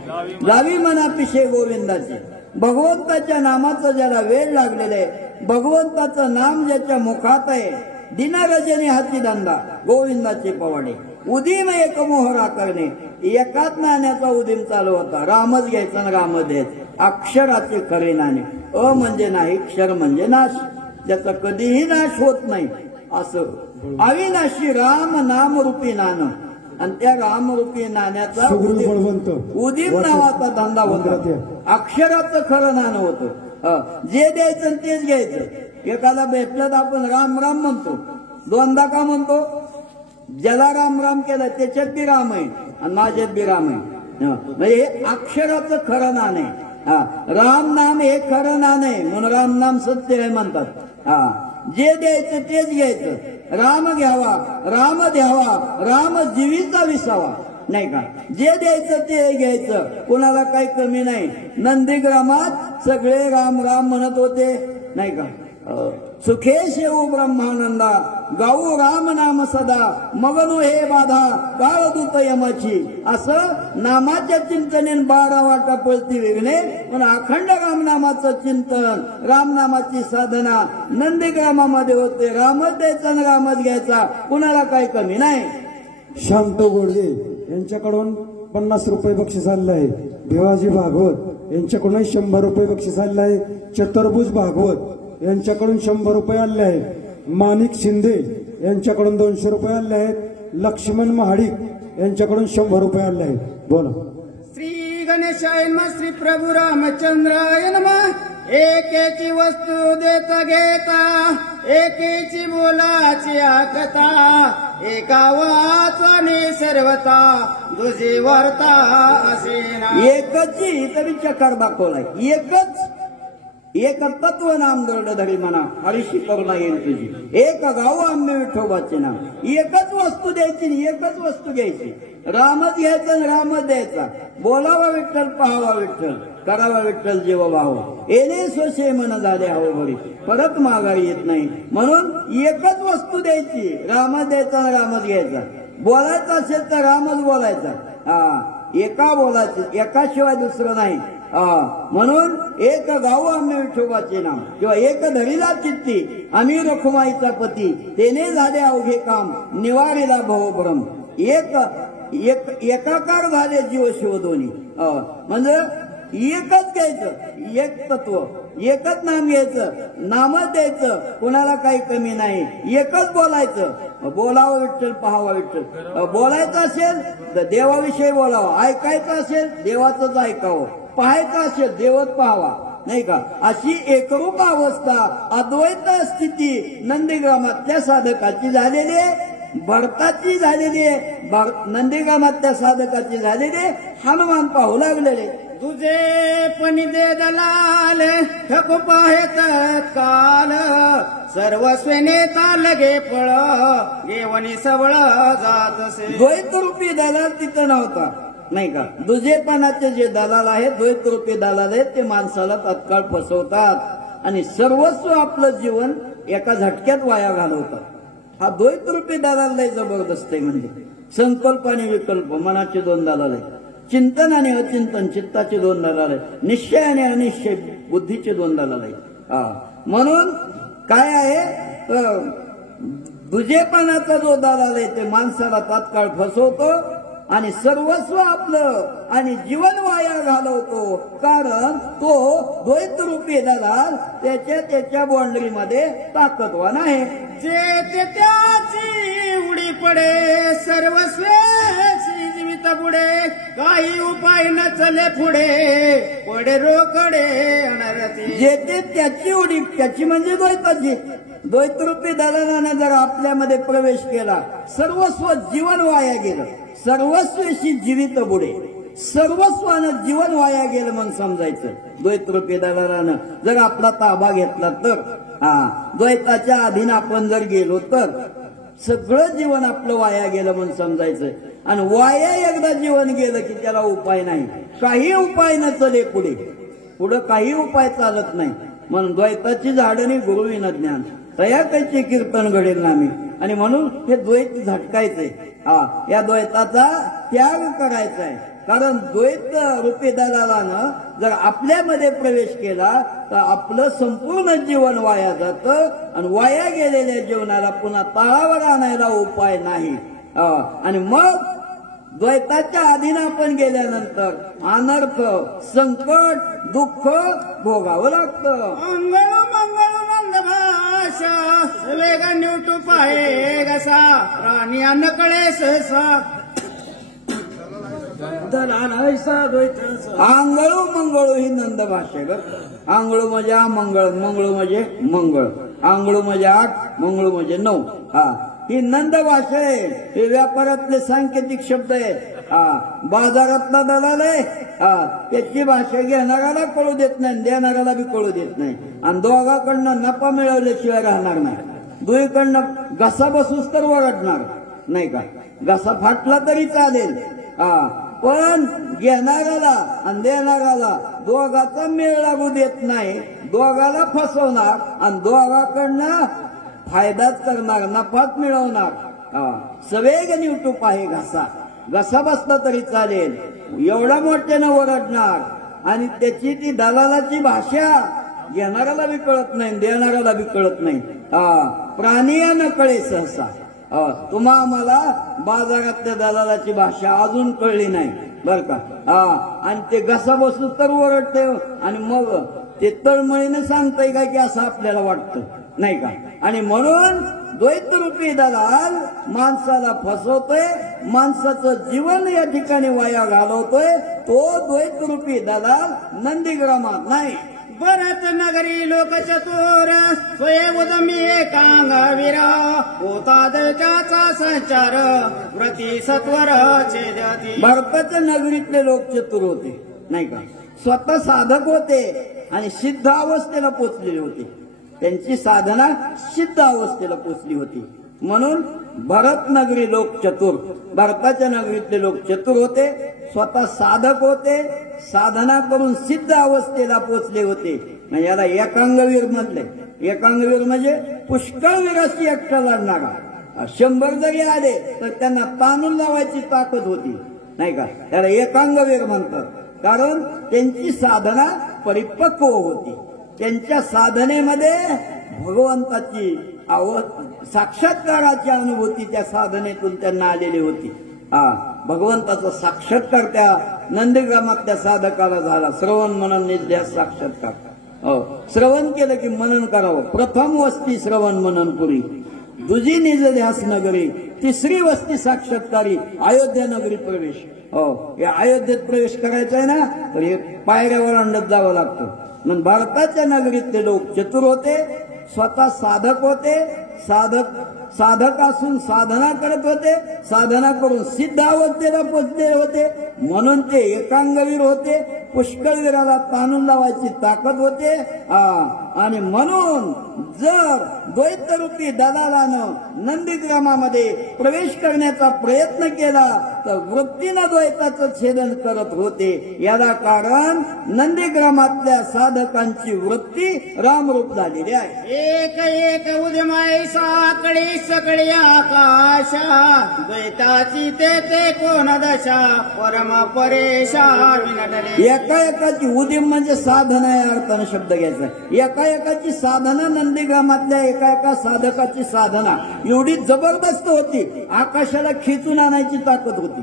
जावी मना पिशे गोविंदाचे. भगवंताच्या नामाचं ज्याला वेळ लागलेला आहे, भगवंताचं नाम ज्याच्या मुखात आहे, दिनरजनी हाती धंदा गोविंदाचे पवाडे. उदीम एक मोहरा करणे, एकाच नाण्याचा उदीम चालू होता. रामच घ्यायचा आणि रामच द्यायचं. अक्षराचे खरे नाणे. अ म्हणजे नाही, क्षर म्हणजे नाश, ज्याचा कधीही नाश होत नाही असं अविनाशी राम नामरूपी नाणं. आणि त्या रामरूपी नाण्याचा उदीम नावाचा धंदा होता. अक्षराचं खरं नाणं होतं. जे द्यायचं तेच घ्यायचं. एखादा भेटलं तर आपण राम राम म्हणतो, दोनदा का म्हणतो? ज्याला राम राम केलं त्याच्यात बी राम आहे आणि माझ्यात बी राम आहे. म्हणजे हे अक्षराचं खरं नाण आहे. राम नाम हे खरं नाण आहे म्हणून राम नाम सत्य आहे म्हणतात. जे द्यायचं तेच घ्यायचं. राम घ्यावा, राम द्यावा, राम जीवीचा विसावा नाही का. जे द्यायचं ते घ्यायचं, कोणाला काही कमी नाही. नंदीग्रामात सगळे राम राम म्हणत होते नाही का. सुखे शेऊ ब्रह्मानंदा गाऊ राम नाम सदा मगनु हे बाधा काळदूत यमाची. असं नामाच्या चिंतनेन 12 वाटा पळती विघ्ने. पण अखंड रामनामाचं चिंतन, रामनामाची साधना नंदीग्रामामध्ये होते. रामच द्यायचा आणि रामच घ्यायचा, कुणाला काही कमी नाही. शांत गोडगे यांच्याकडून 50 रुपये बक्षीस आलेलं आहे. भिवाजी भागवत यांच्याकडून 100 रुपये बक्षीस आलेलं आहे. चतुर्भुज भागवत यांच्याकडून 100 रुपये आले आहेत. माणिक शिंदे यांच्याकडून 200 रुपये आले आहेत. लक्ष्मण महाडिक यांच्याकडून 100 रुपये आले आहेत. बोला. श्री गणेशाय नमः, श्री प्रभू रामचंद्राय नमः. एकेची वस्तू देता घेता, एकेची बोलाची आकता, एका वाचवाने सर्वता दुजे वार्ता असे ना. एकची तरी चकार दाखवलाय. एक तत्व नाम दृढ धरी म्हणा हरीशी करुणा येईल तुझी. एक गाव आंबे विठोबाचे नाम. एकच वस्तू द्यायची, एकच वस्तू घ्यायची. रामच घ्यायचा आणि रामच द्यायचा. बोलावा विठ्ठल, पाहावा विठ्ठल, करावा विठ्ठल जीव भाव. येणे स्वशे मन झाले हवं भरी, परत माघारी येत नाही. म्हणून एकच वस्तू द्यायची, रामच द्यायचा आणि रामच घ्यायचा. बोलायचं असेल तर रामच बोलायचा. एका बोलायचं, एकाशिवाय दुसरं नाही. म्हणून एक गाव आम्ही विठोबाचे नाम, किंवा एक धरीला चित्ती आम्ही रखुमाईचा पती, तेने झाले अवघे काम निवारीला भवभ्रम. एकाकार झाले जीव शिव दोन्ही. म्हणजे एकच घ्यायचं, एक तत्व, एकच नाम घ्यायचं, नामच द्यायचं, कोणाला काही कमी नाही. एकच बोलायचं, बोलावं विठ्ठल, पाहावा विठ्ठल. बोलायचं असेल तर देवाविषयी बोलावं, ऐकायचं असेल देवाचंच ऐकावं, पाहायचं असेल देवच पाहावा नाही का. अशी एकरूप अवस्था, अद्वैत स्थिती नंदीग्रामातल्या साधकाची झालेली आहे, भरताची झालेली आहे. नंदीग्रामातल्या साधकाची झालेली आहे. हनुमान पाहू लागलेले. तुझे पणी दे दलाल ठक पाहेत काल, सर्वस्वेने लगे पळ घेवणी सबळ जातसे. द्वैतरूपी दलाल तिथं नव्हता नाही का. दुजेपणाचे जे दलाल आहेत, द्वैतरूपी दलाल आहेत, ते माणसाला तत्काळ फसवतात आणि सर्वस्व आपलं जीवन एका झटक्यात वाया घालवतात. हा द्वैतरूपी दलाल लय जबरदस्त आहे. म्हणजे संकल्प आणि विकल्प मनाचे 2 दलाल आहेत. चिंतन आणि अचिंतन चित्ताचे 2 दलाल आहेत. निश्चय आणि अनिश्चय बुद्धीचे 2 दलाल आहेत. म्हणून काय आहे, दुजेपणाचा जो दलाल आहे ते माणसाला तात्काळ फसवतो आणि सर्वस्व आपलं आणि जीवन वाया घालवतो. कारण तो द्वैतरूपी दलाल त्याच्या बाउंड्रीमध्ये ताकदवान आहे. जे ते त्याची उडी पडे सर्वस्वेची जीवित बुडे, काही उपाय न चले पुढे पुढे रोकडे अनरती जेथे त्याची उडी त्याची म्हणजे द्वैताची द्वैतरूपी दलालानं जर आपल्यामध्ये प्रवेश केला सर्वस्व जीवन वाया गेलं सर्वस्वीशी जीवित बुडे सर्वस्वानं जीवन वाया गेलं म्हणून समजायचं द्वैतरूपी दलालानं जर आपला ताबा घेतला तर द्वैताच्या अधीन आपण जर गेलो तर सगळं जीवन आपलं वाया गेलं म्हणून समजायचं आणि वाया एकदा जीवन गेलं की त्याला उपाय नाही काही उपाय न चले पुढे काही उपाय चालत नाही म्हणून द्वैताची झाडणी गुरुविन ज्ञान तया कैचे कीर्तन घडेल नामी आणि म्हणून हे द्वैत झटकायचंय या द्वैताचा त्याग करायचा आहे कारण द्वैत रूपी दलालानं जर आपल्यामध्ये प्रवेश केला तर आपलं संपूर्ण जीवन वाया जातं आणि वाया गेलेल्या जीवनाला पुन्हा तळावर आणायला उपाय नाही आणि मग द्वैताच्या अधीन आपण गेल्यानंतर अनर्थ संकट दुःख भोगावं लागतं मंगळ मंगळ मंद भाषा वेग न्यूटू पाये घसा राणी अन्न कळे सहसा आंगळू मंगळू ही नंद भाषा ग आंगळू म्हणजे मंगळ मंगळू म्हणजे मंगळ आंगळू म्हणजे 8 मंगळू म्हणजे 9 ही नंद भाषा आहे हे व्यापारातले सांकेतिक शब्द आहे बाजारातला दलाल आहे त्याची भाषा घेणाऱ्याला कळू देत नाही देणाऱ्याला बी कळू देत नाही आणि दोघाकडनं नफा मिळवल्याशिवाय राहणार नाही दुईकडनं घसा बसूच तर ओरडणार नाही का घसा फाटला तरी चालेल पण घेणाऱ्याला आणि देणाऱ्याला दोघाचा मेळ लागू देत नाही दोघाला फसवणार आणि दोघाकडनं फायदाच करणार नफाच मिळवणार सवेग न्यूटूप आहे घसा बसला तरी चालेल एवढा मोठ्यानं ओरडणार आणि त्याची ती दलालाची भाषा घेणाऱ्याला बी कळत नाही देणाऱ्याला बी कळत नाही प्राणीयानं कळे सहसा तुम्हा आम्हाला बाजारातल्या दलालाची भाषा अजून कळली नाही बर का आणि ते घसा बसू तर ओरडते आणि मग ते तळमळीने सांगताय का की असं आपल्याला वाटतं नाही का आणि म्हणून द्वैतरूपी दलाल माणसाला फसवतोय माणसाचं जीवन या ठिकाणी वाया घालवतोय तो द्वैतरूपी दलाल नंदीग्रामात नाही भरत नगरी लोक चतुर स्वयं उदमी एकांगवीरा होता दर्जाचा संचार व्रती सत्वर छेदती भारताच्या नगरीतले लोक चतुर होते नाही का स्वतः साधक होते आणि सिद्ध अवस्थेला पोचलेले होते त्यांची साधना सिद्ध अवस्थेला पोचली होती म्हणून भरत नगरी लोक चतुर भारताच्या नगरीतले लोक चतुर होते स्वतः साधक होते साधना करून सिद्ध अवस्थेला पोचले होते याला एकांगवीर म्हटले एकांगवीर म्हणजे पुष्कळ वीराशी एकटा लढणारा 100 जरी आले तर त्यांना ताणून लावायची ताकद होती नाही का त्याला एकांगवीर म्हणतात कारण त्यांची साधना परिपक्व होती त्यांच्या साधनेमध्ये भगवंताची साक्षात्काराची अनुभूती त्या साधनेतून त्यांना आलेली होती भगवंताचा साक्षात्कार त्या नंदीग्रामातल्या साधकाला झाला श्रवण मनन निध्यास साक्षात्कार श्रवण केलं की मनन करावं प्रथम वस्ती श्रवण मनन पुरी दुजी निज ध्यास नगरी तिसरी वस्ती साक्षात्कारी अयोध्या नगरी प्रवेश या अयोध्येत प्रवेश करायचा आहे ना तर हे पायऱ्यावर अंडत जावं लागतं म्हणून भारताच्या नगरीतले लोक चतुर होते स्वतः साधक होते साधक असून साधना करत होते साधना करून सिद्ध अवस्थेला पोचलेले होते म्हणून ते एकांगवीर होते पुष्कळवीराला ताणून लावायची ताकद होते आणि म्हणून जर द्वैतरूपी दलालानं नंदीग्रामामध्ये प्रवेश करण्याचा प्रयत्न केला तर वृत्तीनं द्वैताचं छेदन करत होते याला कारण नंदीग्रामातल्या साधकांची वृत्ती रामरूप झालेली आहे एक एक उद्यमाई साकळी सकळी आकाशा द्वैताची ते कोण दशा परम परेशा विनटले एका एकाची उद्यम म्हणजे साधना या अर्थानं शब्द घ्यायचा एका एकाची साधना नंदीग्रामातल्या एका साधकाची साधना एवढी जबरदस्त होती आकाशाला खेचून आणायची ताकद होती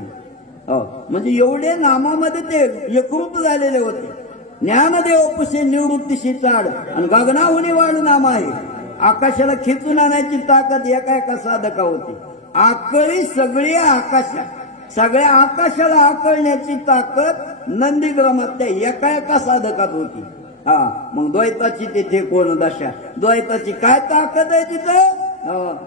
म्हणजे एवढे नामामध्ये ते एकरूप झालेले होते ज्ञानदेव पुसे निवृत्तीशी चाड आणि गगनाहुनी वाढ नाम आहे आकाशाला खेचून आणायची ताकद एका साधका होती आकळी सगळी आकाशात सगळ्या आकाशाला आकळण्याची ताकद नंदीग्रामातल्या एका एका साधकात होती. हा, मग द्वैताची तिथे कोण दशा, द्वैताची काय ताकद आहे तिथं?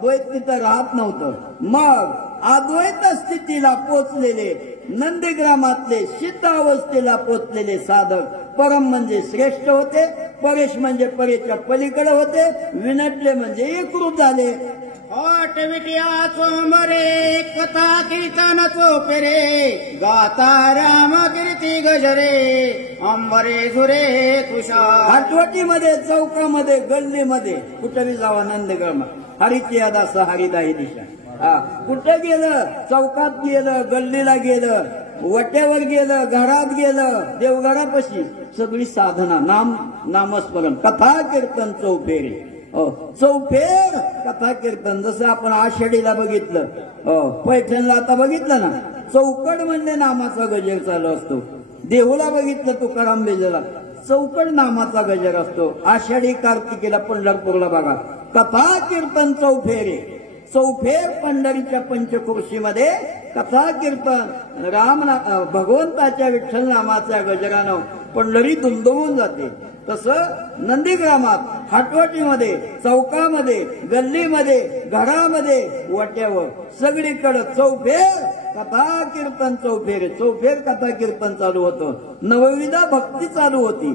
द्वैत तिथं राहत नव्हतं. मग अद्वैत स्थितीला पोचलेले नंदीग्रामातले सिद्ध अवस्थेला पोचलेले साधक परम म्हणजे श्रेष्ठ होते, परेश म्हणजे परेच्या पलीकडे होते, विनटले म्हणजे एकरूप झाले. हॉट विटिया चोमरे कथा कीर्तन चोपेरे गाता राम कीर्ती गजरे अंबरे झुरे तुषार. आठवटीमध्ये, चौकामध्ये, गल्लीमध्ये, कुठेही जावा नंदग्रामात हरीची याद असं हरिदाही दिशा. हा, कुठं गेलं, चौकात गेलं, गल्लीला गेलं, वट्यावर गेलं, घरात गेलं, देवघरापाशी सगळी साधना, नामस्मरण, कथा कीर्तन चौफेरे. चौफेर कथा कीर्तन. जसं आपण आषाढीला बघितलं, पैठणला आता बघितलं ना, चौकड म्हणजे नामाचा गजर चालू असतो. देहूला बघितलं तुकाराम बेजेला, चौकड नामाचा गजर असतो. आषाढी कार्तिकीला पंढरपूरला बघा, कथा कीर्तन चौफेरे. चौफेर पंढरीच्या पंचक्रोशीमध्ये कथा कीर्तन भगवंताच्या विठ्ठल नामाच्या गजरानं पंढरी दुमदुमून जाते. तसं नंदीग्रामात, हाटवटीमध्ये, चौकामध्ये, गल्लीमध्ये, घरामध्ये, वाट्यावर सगळीकडे चौफेर कथा कीर्तन चौफेर. चौफेर कथा कीर्तन चालू होतं, नवविधा भक्ती चालू होती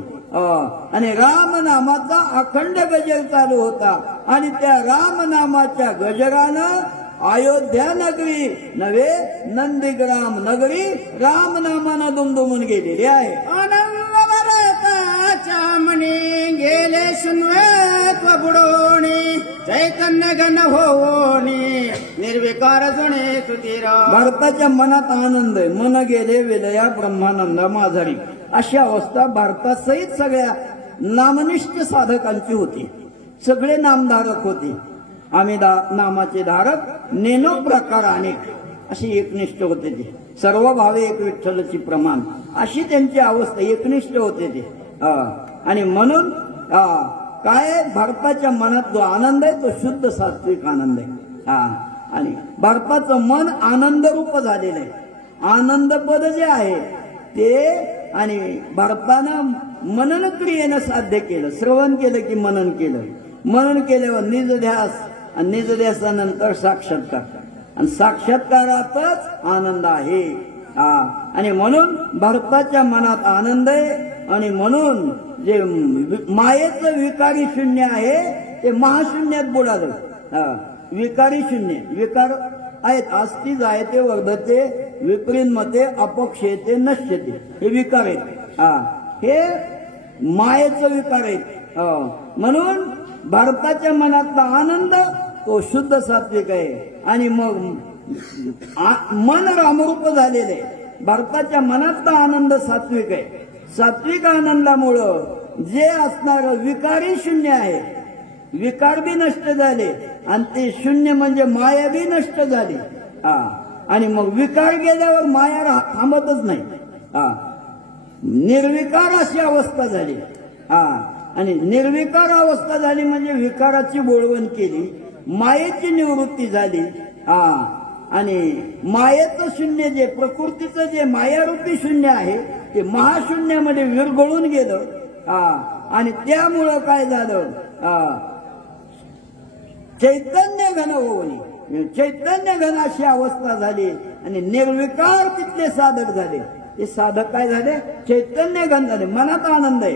आणि रामनामाचा अखंड गजर चालू होता. आणि त्या रामनामाच्या गजरानं अयोध्या नगरी नव्हे, नंदीग्राम नगरी रामनामानं दुमदुमून गेलेली आहे. आनंद भरताच्या मनी गेले शून्यत्व बुडोणी चैतन्य घन होऊनी निर्विकार जुने सुतीरा. भारताच्या मनात आनंद आहे, मन गेले विलया ब्रह्मानंदा माझारी. अशी अवस्था भारतासहित सगळ्या नामनिष्ठ साधकांची होती. सगळे नामधारक होते. आम्ही नामाचे धारक, नेनो प्रकार अनेक, अशी एकनिष्ठ होते ते. सर्व भावे एक विठ्ठलची प्रमाण, अशी त्यांची अवस्था, एकनिष्ठ होते ते. आणि म्हणून काय, भारताच्या मनात जो आनंद आहे तो शुद्ध सात्विक आनंद आहे. आणि भारताचं मन आनंद रूप झालेलं आहे. आनंद पद जे आहे ते, आणि भारतानं मनन क्रियेनं साध्य केलं. श्रवण केलं की मनन केलं, मनन केल्यावर निजध्यास, आणि निजध्यासानंतर साक्षात्कार, आणि साक्षात्कारातच आनंद आहे. आणि म्हणून भारताच्या मनात आनंद आहे. आणि म्हणून जे मायेचं विकारी शून्य आहे ते महाशून्यात बुडालं. विकारी शून्य, विकार आहेत, अस्ति जायते वर्धते विपरीत अपक्षेते नश्यते, हे विकार आहेत. हे मायेचं विकार आहेत. म्हणून भारताच्या मनातला आनंद तो शुद्ध सात्विक आहे. आणि मग मन रामरूप झालेलं आहे. भारताच्या मनातला आनंद सात्विक आहे. सात्विक आनंदामुळं जे असणार विकारी शून्य आहे, विकार बी नष्ट झाले, आणि ते शून्य म्हणजे माया बी नष्ट झाली. आणि मग विकार गेल्यावर माया थांबतच नाही. निर्विकार अशी अवस्था झाली. आणि निर्विकार अवस्था झाली म्हणजे विकाराची बोळवण केली, मायेची निवृत्ती झाली. आणि मायेचं शून्य, जे प्रकृतीचं जे मायारूपी शून्य आहे ते महाशून्यामध्ये विरघळून गेलं. आणि त्यामुळं काय झालं, चैतन्य घन होऊन, चैतन्य घन अशी अवस्था झाली. आणि निर्विकार तिथले साधक झाले. ते साधक काय झाले, चैतन्य घन झाले. मनात आनंद आहे,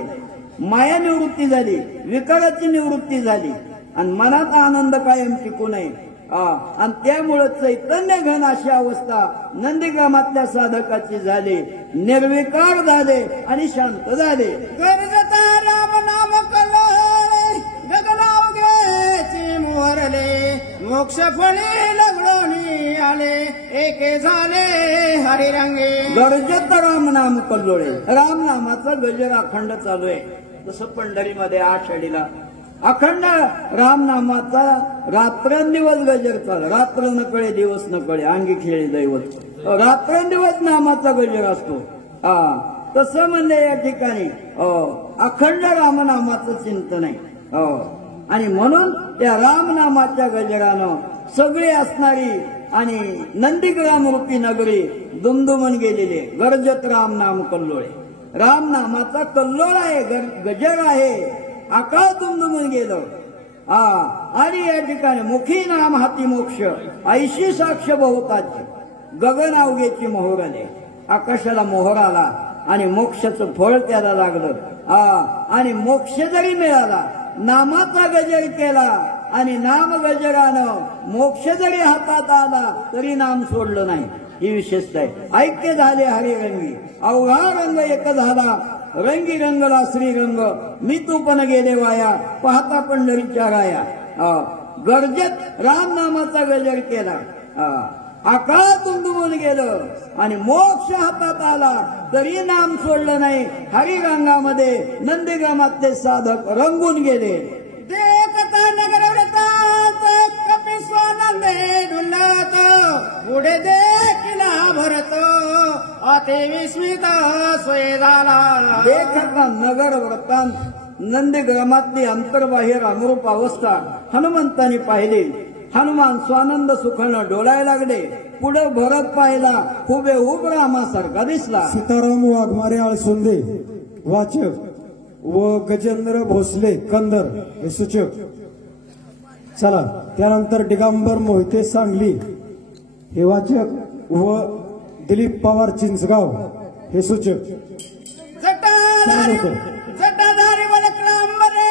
माया निवृत्ती झाली, विकाराची निवृत्ती झाली, आणि मनात आनंद कायम टिकून आहे. आणि त्यामुळं चैतन्य घन अशी अवस्था नंदीग्रामातल्या साधकाची झाली. निर्विकार झाले आणि शांत झाले. गरजता राम नाम कल्लोळे गगनावघेची मोहरले मोक्ष फळे लगडोनी आले एके झाले हरिरंगे. गरजत राम नाम कल्लोळे, राम नामाचा गजर अखंड चालू आहे. जसं पंढरीमध्ये आषाढीला अखंड राम नामाचा रात्रंदिवस गजर चालू. रात्र न कळे दिवस न कळे अंगी खेळे दैवत, रात्रंदिवस नामाचा गजर असतो. तसं म्हणजे या ठिकाणी अखंड रामनामाचं चिंतन आहे. आणि म्हणून त्या रामनामाच्या गजरानं सगळी असणारी आणि नंदीग्राम रूपी नगरी दुमदुमन गेलेली आहे. गरजत राम नाम कल्लोळे. राम नामाचा कल्लोळ आहे, गजर आहे. आकाश दुमदुमन गेलं. आणि या ठिकाणी मुखी नाम हाती मोक्ष ऐशी साक्ष बहुताची. गगन अवघेची मोहर आले. आकाशाला मोहर आला आणि मोक्षाचं फळ त्याला लागलं. आणि मोक्ष जरी मिळाला, नामाचा गजर केला आणि नाम गजरानं मोक्ष जरी हातात आला तरी नाम सोडलं नाही. ही विशेषता आहे. ऐक्य झाले हरिरंगी, अवघा रंग एक झाला. रंगी रंगला श्रीरंग, मी तू पण गेले वाया, पाहता पंढरीच्या राया. गरजत राम नामाचा गजर केला. आकाश दुमदुमून गेलं आणि मोक्ष हातात आला तरी नाम सोडलं नाही. हरिरंगामध्ये नंदीग्रामातले साधक रंगून गेले. देखता नगर व्रतात कपिस्वानंदे ढुंडत, पुढे देखिला भरत अति विस्मित सोय झाला. देखता नगर व्रतांत नंदीग्रामातली अंतर्बाह्य अनुरूप अवस्था हनुमंतांनी पाहिली. हनुमान स्वानंद सुखानं डोलायला लागले. पुढे भरत पाहिला, हुबेहूब रामासारखा दिसला. सीताराम वाघमारे आळसुंदे वाचक व गजेंद्र भोसले कंदर हे सूचक. चला त्यानंतर दिगंबर मोहिते सांगली हे वाचक व दिलीप पवार चिंचगाव हे सूचक. जटाधारी वलक्रांबरे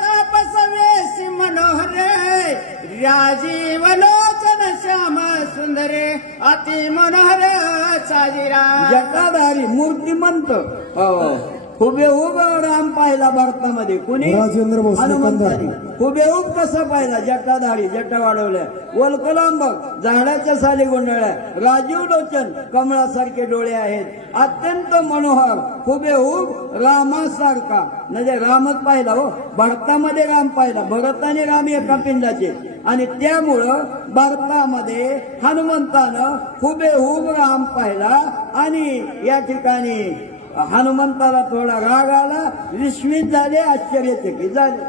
तापस वेशी मनोहरे, राजीव लोचन श्याम सुंदरे अति मनोहर साजिरा. जटाधारी मूर्तिमंत हुबेहूब राम पाहिला भारतामध्ये. कुणी? राजेंद्र भोसले हनुमंतानी. हुबेहूब कसं पाहिला? जटाधारी, जटा वाढवल्या, वल्कलांब, झाडाच्या साली गुंडाळ्या, राजीव लोचन, कमळासारखे डोळे आहेत, अत्यंत मनोहर, हुबेहूब रामासारखा. म्हणजे रामच पाहिला हो, भारतामध्ये राम पाहिला. भरत आणि राम एका पिंडाचे. आणि त्यामुळं भारतामध्ये हनुमंतानं हुबेहूब राम पाहिला. आणि या ठिकाणी हनुमंताला थोडा राग आला, विस्मित झाले, आश्चर्यचकित झाले.